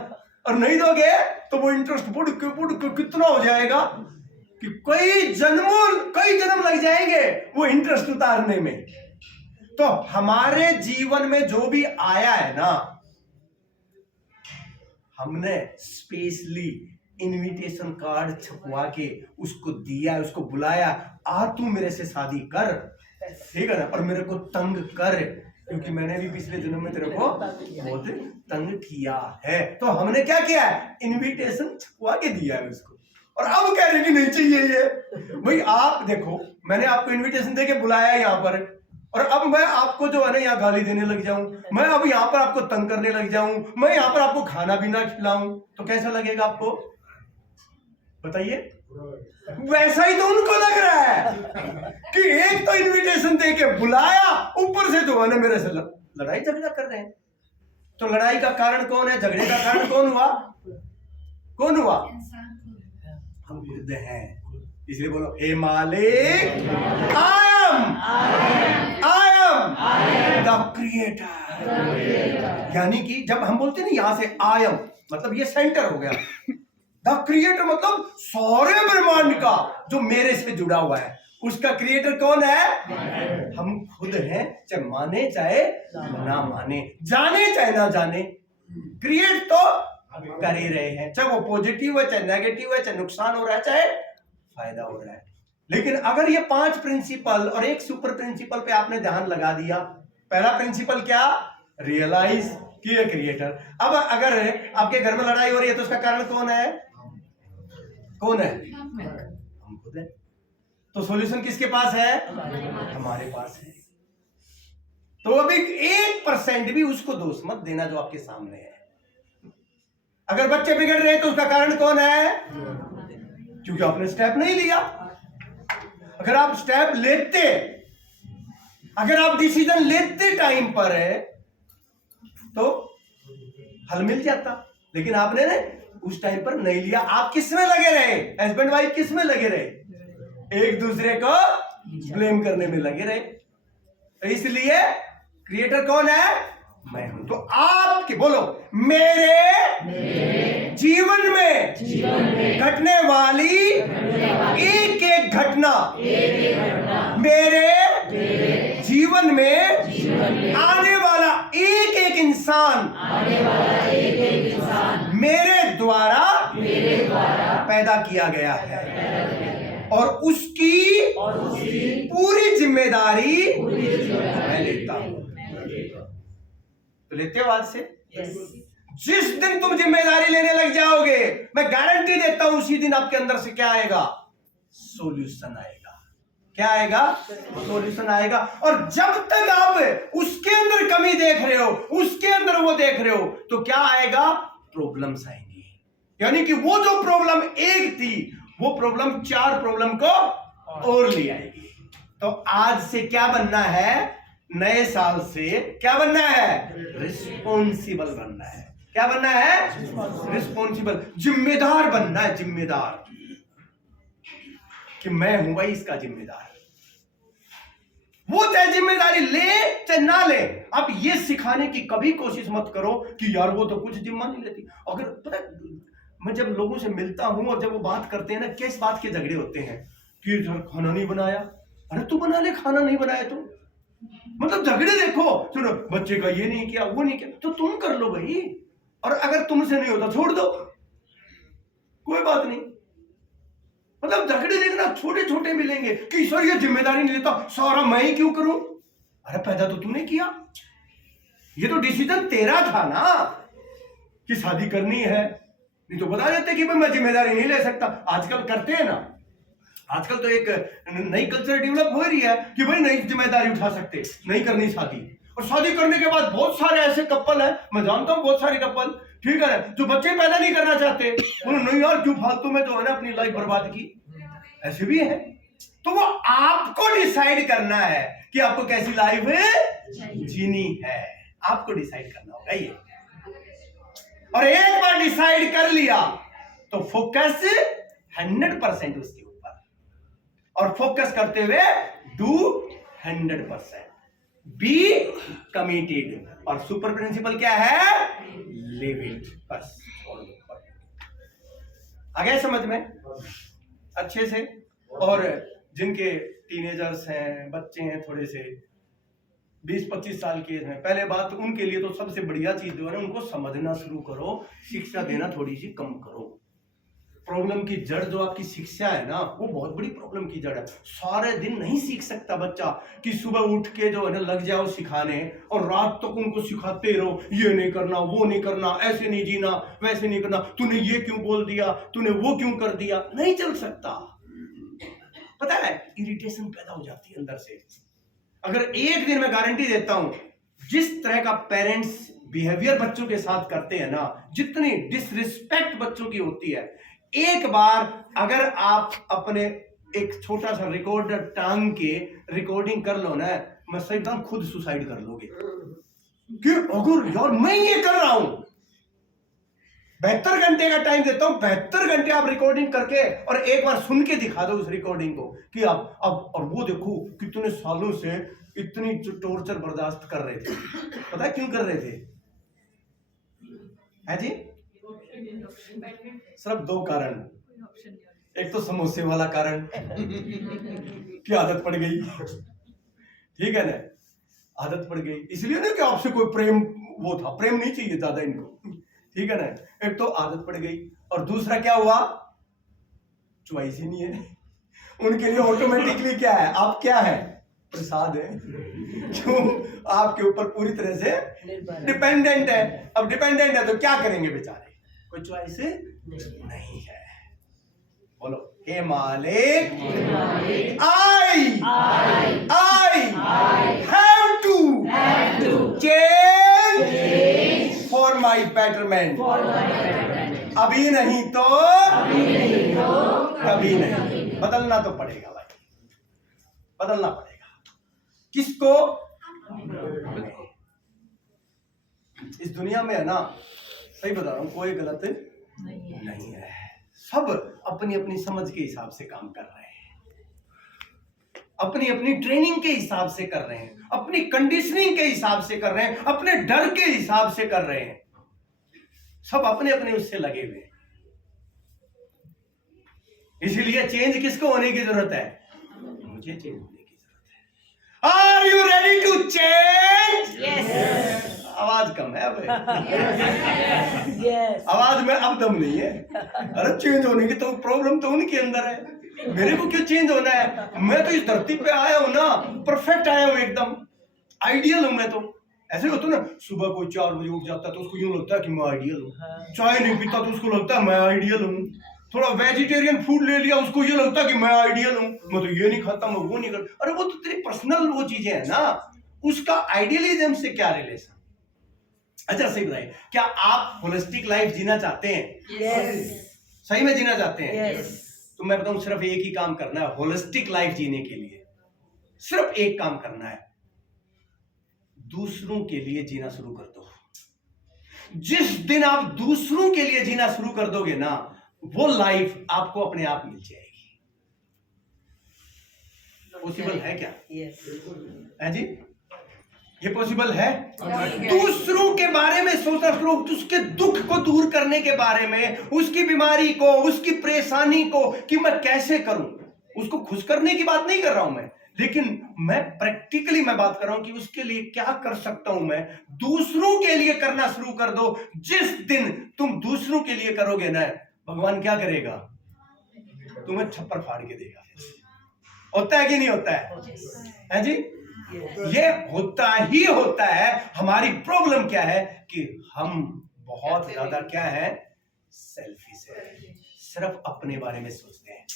और नहीं दोगे तो वो इंटरेस्ट बुढ़ के कितना हो जाएगा कि कई जन्म लग जाएंगे वो इंटरेस्ट उतारने में। तो हमारे जीवन में जो भी आया है ना, हमने स्पेशली इनविटेशन कार्ड छपवा के उसको दिया, उसको बुलाया, आ तू मेरे से शादी कर, ठीक है ना, और मेरे को तंग कर, क्योंकि मैंने भी पिछले जन्म में तेरे को बहुत तंग किया है। तो हमने क्या किया है? इनविटेशन छपवा के दिया है उसको, और अब कह रहे कि नहीं चाहिए ये। भाई आप देखो, मैंने आपको इनविटेशन देके बुलाया है यहाँ पर, और अब मैं आपको जो है ना यहाँ गाली देने लग जाऊं, मैं अब यहाँ पर आपको तंग करने लग जाऊं, मैं यहाँ पर आपको खाना पीना खिलाऊं, तो कैसा लगेगा आपको? बताइए, वैसा ही तो उनको लग रहा है कि एक तो इनविटेशन दे के बुलाया, ऊपर से जो है ना मेरे से लड़ाई झगड़ा कर रहे हैं। तो लड़ाई का कारण कौन है, झगड़े का कारण कौन हुआ? कौन हुआ? हम खुद हैं। इसलिए बोलो, हे मालिक, आई एम द क्रिएटर। यानी कि जब हम बोलते हैं ना यहां से आई एम, मतलब ये सेंटर हो गया। द क्रिएटर मतलब सारे ब्रह्मांड का जो मेरे से जुड़ा हुआ है, उसका क्रिएटर कौन है? हम खुद हैं, चाहे माने चाहे ना माने, जाने चाहे ना जाने, क्रिएट तो कर ही रहे हैं। चाहे वो पॉजिटिव है, चाहे नेगेटिव है, चाहे नुकसान हो रहा है, चाहे फायदा हो रहा है। लेकिन अगर ये 5 प्रिंसिपल और एक सुपर प्रिंसिपल पे आपने ध्यान लगा दिया, पहला प्रिंसिपल क्या? रियलाइज कि ये क्रिएटर। अब अगर आपके घर में लड़ाई हो रही है तो उसका कारण कौन है? कौन है? हम खुद हैं। तो सॉल्यूशन किसके पास है? हमारे पास है। तो अभी 1% भी उसको दोष मत देना जो आपके सामने है। अगर बच्चे बिगड़ रहे हैं तो उसका कारण कौन है? क्योंकि आपने स्टेप नहीं लिया। अगर आप स्टेप लेते, अगर आप डिसीजन लेते टाइम पर है तो हल मिल जाता, लेकिन आपने ना उस टाइम पर नहीं लिया। आप किस में लगे रहे? हस्बैंड वाइफ किस में लगे रहे? एक दूसरे को ब्लेम करने में लगे रहे। तो इसलिए क्रिएटर कौन है? मैं हूं। तो आपके बोलो, मेरे जीवन में घटने वाली एक एक घटना, मेरे जीवन में आने वाला एक एक इंसान मेरे द्वारा पैदा किया गया है, और उसकी पूरी जिम्मेदारी मैं लेता हूं। तो लेते हो आज से? जिस दिन तुम जिम्मेदारी लेने लग जाओगे, मैं गारंटी देता हूं उसी दिन आपके अंदर से क्या आएगा? सॉल्यूशन आएगा। क्या आएगा? सॉल्यूशन आएगा। और जब तक आप उसके अंदर कमी देख रहे हो, उसके अंदर वो देख रहे हो, तो क्या आएगा? प्रॉब्लम्स आएंगी। यानी कि वो जो प्रॉब्लम एक थी, वो प्रॉब्लम 4 प्रॉब्लम को और ले आएगी। तो आज से क्या बनना है? नए साल से क्या बनना है? रिस्पॉन्सिबल बनना है। क्या बनना है? रिस्पॉन्सिबल, जिम्मेदार बनना है। जिम्मेदार कि मैं हूं भाई इसका जिम्मेदार। वो चाहे जिम्मेदारी ले चाहे ना ले, आप ये सिखाने की कभी कोशिश मत करो कि यार वो तो कुछ जिम्मा नहीं लेती। अगर पता, मैं जब लोगों से मिलता हूं और जब वो बात करते हैं ना, किस बात के झगड़े होते हैं कि खाना नहीं बनाया। अरे तू बना ले, खाना नहीं बनाया तो मतलब झगड़े देखो। सुनो, बच्चे का ये नहीं किया, वो नहीं किया, तो तुम कर लो भाई। और अगर तुमसे नहीं होता छोड़ दो, कोई बात नहीं। मतलब झगड़े देखना छोटे छोटे मिलेंगे कि सर ये जिम्मेदारी नहीं लेता, सारा मैं ही क्यों करूं। अरे पैदा तो तूने किया, ये तो डिसीजन तेरा था ना कि शादी करनी है। नहीं तो बता देते कि भाई मैं जिम्मेदारी नहीं ले सकता। आजकल करते हैं ना, आजकल तो एक नई कल्चर डेवलप हो रही है कि भाई नहीं जिम्मेदारी उठा सकते, नहीं करनी शादी। और शादी करने के बाद बहुत सारे ऐसे कपल हैं, मैं जानता हूं बहुत सारे कपल, ठीक है, जो बच्चे पैदा नहीं करना चाहते। उन्होंने नहीं यार क्यों फालतू में जो है ना अपनी लाइफ बर्बाद की, ऐसे भी है। तो वो आपको डिसाइड करना है कि आपको कैसी लाइफ जीनी है, आपको डिसाइड करना होगा ये। और एक बार डिसाइड कर लिया तो फोकस 100% उसके ऊपर, और फोकस करते हुए डू 100%, बी कमिटेड। और सुपर प्रिंसिपल क्या है? Live it. बस आ गया समझ में अच्छे से। और जिनके टीनेजर्स हैं, बच्चे हैं थोड़े से 20-25 साल के हैं, पहले बात उनके लिए तो सबसे बढ़िया चीज जो है ना, उनको समझना शुरू करो, शिक्षा देना थोड़ी सी कम करो। प्रॉब्लम की जड़ जो आपकी शिक्षा है ना, वो बहुत बड़ी प्रॉब्लम की जड़ है। सारे दिन नहीं सीख सकता बच्चा कि सुबह उठ के जो है ना लग जाओ सिखाने और रात तक उनको सिखाते रहो, ये नहीं करना, वो नहीं करना, ऐसे नहीं जीना, वैसे नहीं करना, तूने ये क्यों बोल दिया, तूने वो क्यों कर दिया। नहीं चल सकता। पता है, इरिटेशन पैदा हो जाती है अंदर से। अगर एक दिन मैं गारंटी देता हूं, जिस तरह का पेरेंट्स बिहेवियर बच्चों के साथ करते हैं ना, जितनी डिसरिस्पेक्ट बच्चों की होती है, एक बार अगर आप अपने एक छोटा सा रिकॉर्डर टांग के रिकॉर्डिंग कर लो ना, मैं सही बताऊं खुद सुसाइड कर लोगे कि अगर यार मैं ये कर रहा हूं, 72 घंटे का टाइम देता हूं, 72 घंटे आप रिकॉर्डिंग करके और एक बार सुन के दिखा दो उस रिकॉर्डिंग को कि आप अब, और वो देखो कितने सालों से इतनी टॉर्चर बर्दाश्त कर रहे थे। पता है क्यों कर रहे थे? है जी, सिर्फ 2 कारण। एक तो समोसे वाला कारण कि आदत पड़ गई, ठीक है ना, आदत पड़ गई, इसलिए ना कि आपसे कोई प्रेम वो था, प्रेम नहीं चाहिए ज्यादा इनको, ठीक है ना। एक तो आदत पड़ गई और दूसरा क्या हुआ, चॉइस ही नहीं है उनके लिए। ऑटोमेटिकली क्या है, आप क्या है, प्रसाद है, क्यों आपके ऊपर पूरी तरह से डिपेंडेंट है। अब डिपेंडेंट है तो क्या करेंगे बेचारे, कोई चॉइस नहीं है। बोलो, हे मालिक, I have to change for my betterment. अभी नहीं तो कभी नहीं, बदलना तो पड़ेगा भाई, बदलना पड़ेगा। किसको? इस दुनिया में है ना, सही बता रहा हूं, कोई गलत नहीं है, सब अपनी अपनी समझ के हिसाब से काम कर रहे हैं, अपनी अपनी ट्रेनिंग के हिसाब से कर रहे हैं, अपनी कंडीशनिंग के हिसाब से कर रहे हैं, अपने डर के हिसाब से कर रहे हैं, सब अपने अपने उससे लगे हुए हैं। इसीलिए चेंज किसको होने की जरूरत है? मुझे चेंज होने की जरूरत है। Are you ready to change? Yes. आवाज कम है अब yes. आवाज में अब दम नहीं है। अरे चेंज होने की तो प्रॉब्लम तो उनके अंदर है, मेरे को क्यों चेंज होना है? मैं तो इस धरती पे आया हूं ना, परफेक्ट आया हूं, एकदम आइडियल हूं मैं तो। ऐसे होता ना, सुबह कोई 4 बजे उठ जाता है तो उसको यूं लगता है कि मैं आइडियल हूं, चाय नहीं पीता तो उसको लगता है मैं आइडियल हूं, थोड़ा वेजिटेरियन फूड ले लिया उसको ये लगता है कि मैं आइडियल हूं, मैं तो ये नहीं खाता, मैं वो नहीं करता। अरे वो तो तेरी पर्सनल वो चीजें है ना, उसका आइडियलिज्म से क्या रिलेशन? अच्छा सही बताइए, क्या आप होलिस्टिक लाइफ जीना चाहते हैं? yes. सही में जीना चाहते हैं? yes. तो मैं बताऊं, सिर्फ एक ही काम करना है होलिस्टिक लाइफ जीने के लिए, सिर्फ एक काम करना है, दूसरों के लिए जीना शुरू कर दो। जिस दिन आप दूसरों के लिए जीना शुरू कर दोगे ना, वो लाइफ आपको अपने आप मिल जाएगी। पॉसिबल है क्या? है जी, ये पॉसिबल है? दूसरों के बारे में सोचना शुरू, उसके दुख को दूर करने के बारे में, उसकी बीमारी को, उसकी परेशानी को कि मैं कैसे करूं, उसको खुश करने की बात नहीं कर रहा हूं मैं, लेकिन मैं प्रैक्टिकली मैं बात कर रहा हूं कि उसके लिए क्या कर सकता हूं मैं। दूसरों के लिए करना शुरू कर दो। जिस दिन तुम दूसरों के लिए करोगे ना, भगवान क्या करेगा? तुम्हें छप्पर फाड़ के देगा। होता है कि नहीं होता है जी? ये होता ही होता है। हमारी प्रॉब्लम क्या है कि हम बहुत ज्यादा क्या है, सेल्फिश है, सिर्फ अपने बारे में सोचते हैं,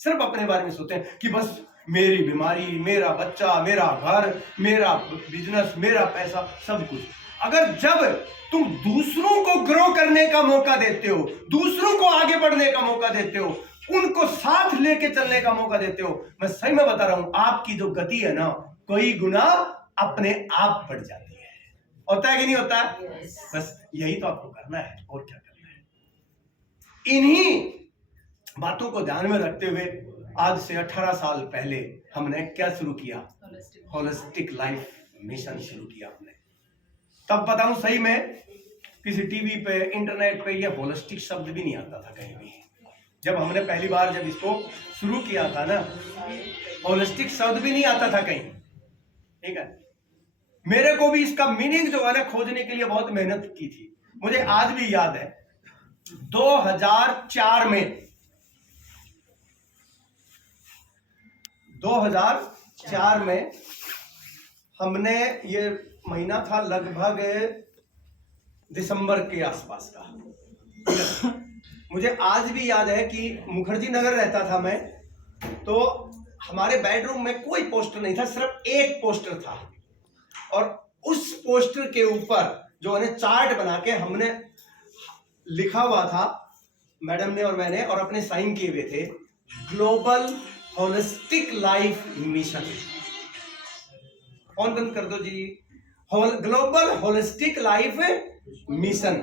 सिर्फ अपने बारे में सोचते हैं कि बस मेरी बीमारी, मेरा बच्चा, मेरा घर, मेरा बिजनेस, मेरा पैसा, सब कुछ। अगर जब तुम दूसरों को ग्रो करने का मौका देते हो, दूसरों को आगे बढ़ने का मौका देते हो, उनको साथ लेके चलने का मौका देते हो, मैं सही में बता रहा हूं, आपकी जो गति है ना, कई गुना अपने आप बढ़ जाती है। होता है कि नहीं होता? yes. बस यही तो आपको करना है, और क्या करना है। इन्हीं बातों को ध्यान में रखते हुए आज से 18 साल पहले हमने क्या शुरू किया? होलिस्टिक लाइफ मिशन शुरू किया हमने। तब बताऊं सही में, किसी टीवी पे, इंटरनेट पे ये होलिस्टिक शब्द भी नहीं आता था कहीं भी। जब हमने पहली बार जब इसको शुरू किया था ना, होलिस्टिक शब्द भी नहीं आता था कहीं, ठीक है। मेरे को भी इसका मीनिंग जो है ना खोजने के लिए बहुत मेहनत की थी। मुझे आज भी याद है 2004 में हमने, ये महीना था लगभग दिसंबर के आसपास का। मुझे आज भी याद है कि मुखर्जी नगर रहता था मैं, तो हमारे बेडरूम में कोई पोस्टर नहीं था, सिर्फ एक पोस्टर था, और उस पोस्टर के ऊपर जो है चार्ट बना के हमने लिखा हुआ था, मैडम ने और मैंने और अपने साइन किए हुए थे, global holistic life mission. Phone बंद कर दो जी। ग्लोबल होलिस्टिक लाइफ मिशन,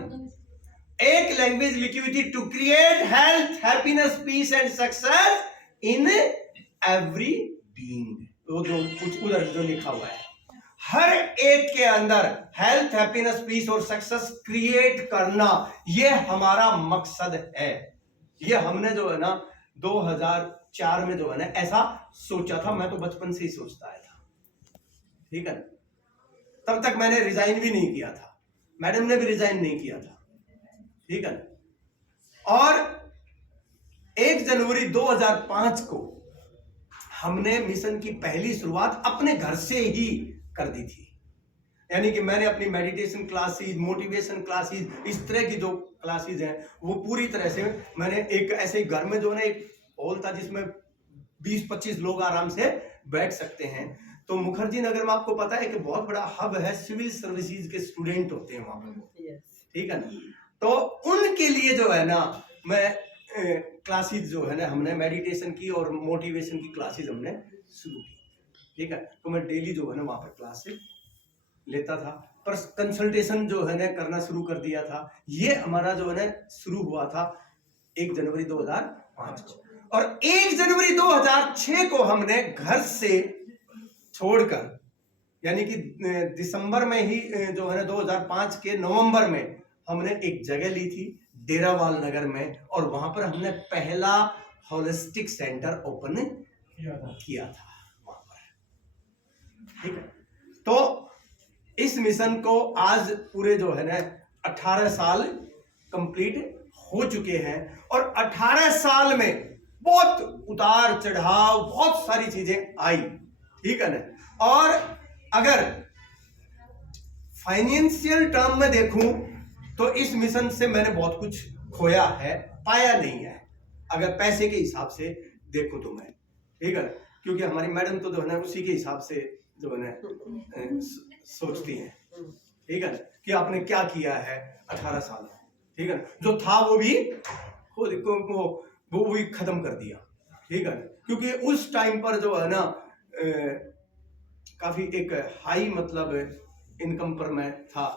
एक लैंग्वेज लिखी हुई थी, to create health, happiness, peace and success in every being. वो जो कुछ उधर जो लिखा हुआ है, हर एक के अंदर हेल्थ, हैप्पीनेस, पीस और सक्सेस क्रिएट करना, ये हमारा मकसद है। ये हमने जो है ना 2004 में जो है ना ऐसा सोचा था। मैं तो बचपन से ही सोचता आया था, ठीक है। तब तक मैंने रिजाइन भी नहीं किया था, मैडम ने भी रिजाइन नहीं किया था, ठीक है। और 1 जनवरी 2005 को हमने मिशन की पहली शुरुआत अपने घर से ही कर दी थी। यानी कि मैंने अपनी मेडिटेशन क्लासेस, मोटिवेशन क्लासेस, इस तरह की जो क्लासेस हैं वो पूरी तरह से मैंने एक ऐसे घर में जो है एक हॉल था जिसमें 20-25 लोग आराम से बैठ सकते हैं। तो मुखर्जी नगर में आपको पता है कि बहुत बड़ा हब है, सिविल सर्विसेज के स्टूडेंट होते हैं वहां पर, ठीक है ना। तो उनके लिए जो है ना मैं क्लासेस जो है ना हमने मेडिटेशन की और मोटिवेशन की क्लासेस हमने शुरू की, ठीक है। तो मैं डेली जो है ना वहां पर क्लासेस लेता था, पर कंसल्टेशन जो है ना करना शुरू कर दिया था। ये हमारा जो है ना शुरू हुआ था 1 जनवरी 2005 को, और 1 जनवरी 2006 को हमने घर से छोड़कर, यानी कि दिसंबर में ही जो है ना 2005 के नवंबर में हमने एक जगह ली थी डेरावाल नगर में, और वहां पर हमने पहला होलिस्टिक सेंटर ओपन किया था वहां पर, ठीक है। तो इस मिशन को आज पूरे जो है ना 18 साल कंप्लीट हो चुके हैं, और 18 साल में बहुत उतार चढ़ाव, बहुत सारी चीजें आई, ठीक है ना। और अगर फाइनेंशियल टर्म में देखूं तो इस मिशन से मैंने बहुत कुछ खोया है, पाया नहीं है, अगर पैसे के हिसाब से देखूं तो मैं, ठीक है। क्योंकि हमारी मैडम तो जो है ना उसी के हिसाब से जो है ना सोचती हैं, ठीक है, कि आपने क्या किया है 18 साल में, ठीक है। जो था वो भी वो भी खत्म कर दिया, ठीक है। क्योंकि उस टाइम पर जो है ना काफी एक हाई मतलब इनकम पर मैं था,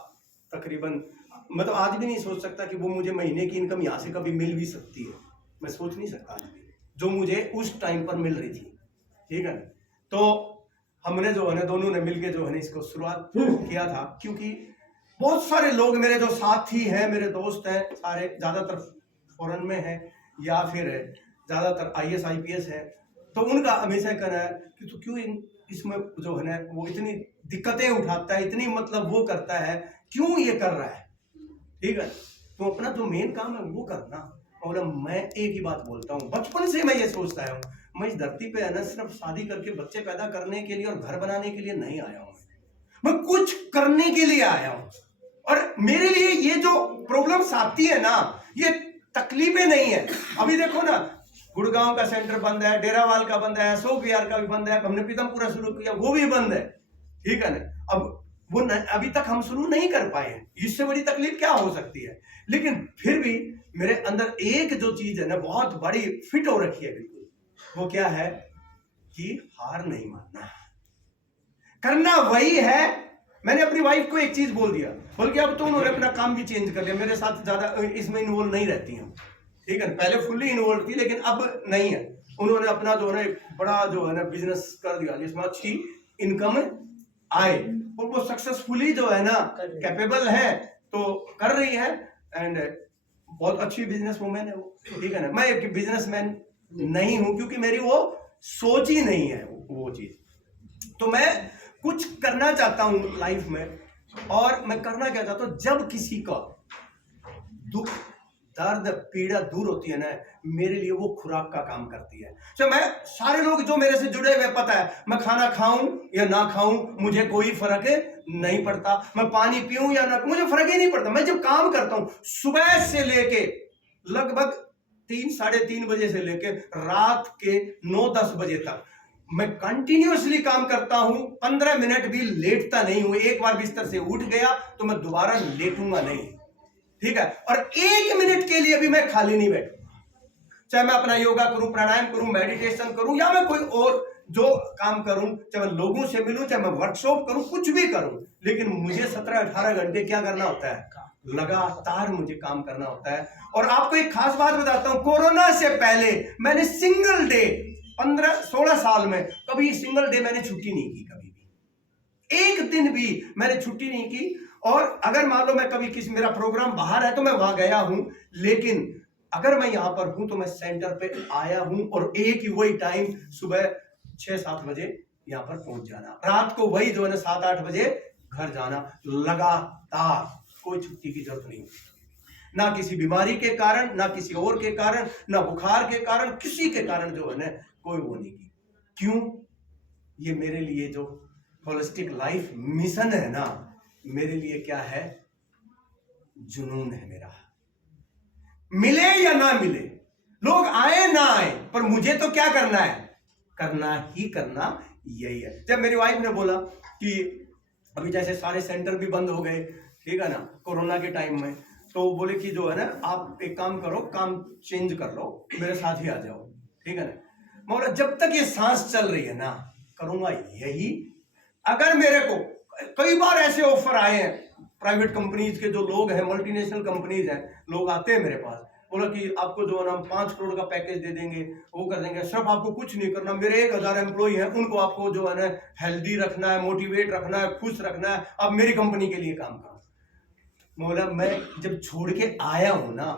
तकरीबन मतलब आज भी नहीं सोच सकता कि वो मुझे महीने की इनकम यहाँ से कभी मिल भी सकती है, मैं सोच नहीं सकता आज भी, जो मुझे उस टाइम पर मिल रही थी, ठीक है। तो हमने जो है ना दोनों ने मिलके जो है ना इसको शुरुआत किया था, क्योंकि बहुत सारे लोग मेरे जो साथी हैं, मेरे दोस्त हैं, सारे ज्यादातर फॉरेन में हैं या फिर ज्यादातर IAS IPS है, तो उनका हमेशा कहना है कि तू क्यों इसमें जो है ना वो इतनी दिक्कतें उठाता है, इतनी मतलब वो करता है, क्यों ये कर रहा है, ठीक है। तो अपना जो मेन काम है वो करना। और मैं एक ही बात बोलता हूँ, बचपन से मैं ये सोचता हूँ, मैं इस धरती पे है ना सिर्फ शादी करके बच्चे पैदा करने के लिए और घर बनाने के लिए नहीं आया हूँ, मैं कुछ करने के लिए आया हूँ। और मेरे लिए ये जो प्रॉब्लम्स आती है ना, ये तकलीफें नहीं है। अभी देखो ना, गुड़गांव का सेंटर बंद है, डेरावाल का बंद है, अशोक विहार का भी बंद है, हमने पीतमपुरा शुरू किया वो भी बंद है, ठीक है ना। अब वो अभी तक हम शुरू नहीं कर पाए हैं, इससे बड़ी तकलीफ क्या हो सकती है। लेकिन फिर भी मेरे अंदर एक जो चीज है ना बहुत बड़ी फिट हो रखी है बिल्कुल, वो क्या है कि हार नहीं मानना, करना वही है। मैंने अपनी वाइफ को एक चीज बोल दिया, बल्कि अब तो उन्होंने अपना काम भी चेंज कर लिया, मेरे साथ ज्यादा इसमें इन्वॉल्व नहीं रहती हैं, ठीक है। पहले फुल्ली इन्वॉल्व थी, लेकिन अब नहीं है। उन्होंने अपना जो है बड़ा जो है ना बिजनेस कर दिया जिसमें अच्छी इनकम आए, और वो सक्सेसफुली जो है ना कैपेबल है तो कर रही है, एंड बहुत अच्छी बिजनेस वूमेन है वो, ठीक है ना। मैं एक बिजनेसमैन नहीं हूं, क्योंकि मेरी वो सोच ही नहीं है वो चीज। तो मैं कुछ करना चाहता हूं लाइफ में, और मैं करना क्या चाहता हूं, जब किसी का दुख, दर्द, पीड़ा दूर होती है ना, मेरे लिए वो खुराक का काम करती है। तो मैं सारे लोग जो मेरे से जुड़े हुए, पता है मैं खाना खाऊं या ना खाऊं मुझे कोई फर्क नहीं पड़ता, मैं पानी पीऊं या ना, मुझे फर्क ही नहीं पड़ता। मैं जब काम करता हूं सुबह से लेके लगभग 3-3:30 बजे से लेके रात के 9-10 बजे तक मैं कंटिन्यूअसली काम करता हूं, 15 मिनट भी लेटता नहीं हूं। एक बार बिस्तर से उठ गया तो मैं दोबारा लेटूंगा नहीं, ठीक है, और 1 मिनट के लिए भी मैं खाली नहीं बैठूंगा। चाहे मैं अपना योगा करूं, प्राणायाम करूं, मेडिटेशन करूं, या मैं कोई और जो काम करूं, चाहे मैं लोगों से मिलूं, चाहे मैं वर्कशॉप करूं, कुछ भी करूं, लेकिन मुझे 17-18 घंटे क्या करना होता है? लगातार मुझे काम करना होता है। और आपको एक खास बात बताता हूं, कोरोना से पहले मैंने सिंगल डे 15-16 साल में कभी सिंगल डे मैंने छुट्टी नहीं की, कभी भी एक दिन भी मैंने छुट्टी नहीं की। और अगर मान लो मैं कभी किसी मेरा प्रोग्राम बाहर है तो मैं वहां गया हूं, लेकिन अगर मैं यहां पर हूं तो मैं सेंटर पे आया हूं, और एक ही वही टाइम, सुबह 6-7 बजे यहां पर पहुंच जाना, रात को वही जो है ना 7-8 बजे घर जाना, लगातार, कोई छुट्टी की जरूरत नहीं, ना किसी बीमारी के कारण, ना किसी और के कारण, ना बुखार के कारण, किसी के कारण जो है ना कोई वो नहीं की। क्यों? ये मेरे लिए जो होलिस्टिक लाइफ मिशन है ना, मेरे लिए क्या है? जुनून है मेरा। मिले या ना मिले, लोग आए ना आए, पर मुझे तो क्या करना है? करना ही करना, यही है। जब मेरी वाइफ ने बोला कि अभी जैसे सारे सेंटर भी बंद हो गए, ठीक है ना, कोरोना के टाइम में, तो बोले कि जो है ना आप एक काम करो, काम चेंज कर लो, मेरे साथ ही आ जाओ, ठीक है ना। मैं बोला जब तक ये सांस चल रही है ना, करूंगा यही। अगर मेरे को कई बार ऐसे ऑफर आए हैं, प्राइवेट कंपनीज के जो लोग हैं, मल्टीनेशनल कंपनीज हैं, लोग आते हैं मेरे पास, बोला कि आपको जो है ना हम 5 करोड़ का पैकेज दे देंगे, वो कर देंगे, सिर्फ आपको कुछ नहीं करना, मेरे 1000 एम्प्लॉई हैं, उनको आपको जो है ना हेल्दी रखना है, मोटिवेट रखना है, खुश रखना है, आप मेरी कंपनी के लिए काम करो। बोला मैं जब छोड़ के आया हूं ना,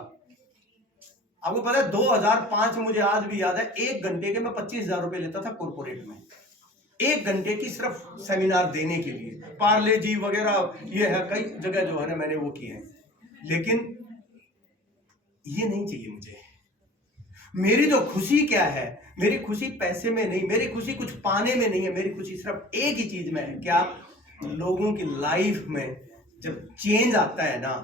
आपको पता है 2005 मुझे आज भी याद है, 1 घंटे के मैं 25,000 रुपए लेता था कॉर्पोरेट में, 1 घंटे की सिर्फ सेमिनार देने के लिए। पार्ले जी वगैरह ये है, कई जगह जो है ना मैंने वो किए हैं, लेकिन ये नहीं चाहिए मुझे। मेरी जो खुशी क्या है? मेरी खुशी पैसे में नहीं, मेरी खुशी कुछ पाने में नहीं है, मेरी खुशी सिर्फ एक ही चीज में है। क्या? लोगों की लाइफ में जब चेंज आता है ना,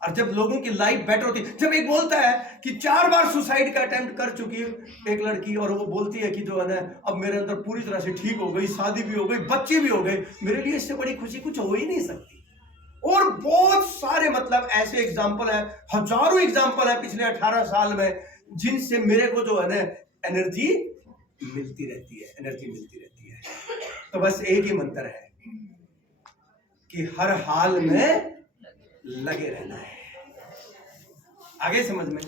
और जब लोगों की लाइफ बेटर होती है। जब एक बोलता है कि 4 बार सुसाइड का अटेम्प्ट कर चुकी है एक लड़की, और वो बोलती है कि जो है ना अब मेरे अंदर पूरी तरह से ठीक हो गई, शादी भी हो गई, बच्चे भी हो गए, मेरे लिए इससे बड़ी खुशी कुछ हो ही नहीं सकती। और बहुत सारे मतलब ऐसे एग्जाम्पल है, हजारों एग्जाम्पल है पिछले 18 साल में, जिनसे मेरे को जो है ना एनर्जी मिलती रहती है, एनर्जी मिलती रहती है। तो बस एक ही मंत्र है कि हर हाल में लगे रहना है। आगे समझ में?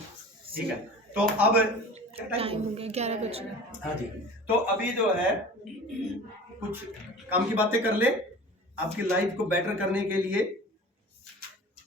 ठीक है। तो अब क्या टाइम हो गया? 11 बजे। हाँ जी। तो अभी जो है कुछ काम की बातें कर ले, आपकी लाइफ को बेटर करने के लिए।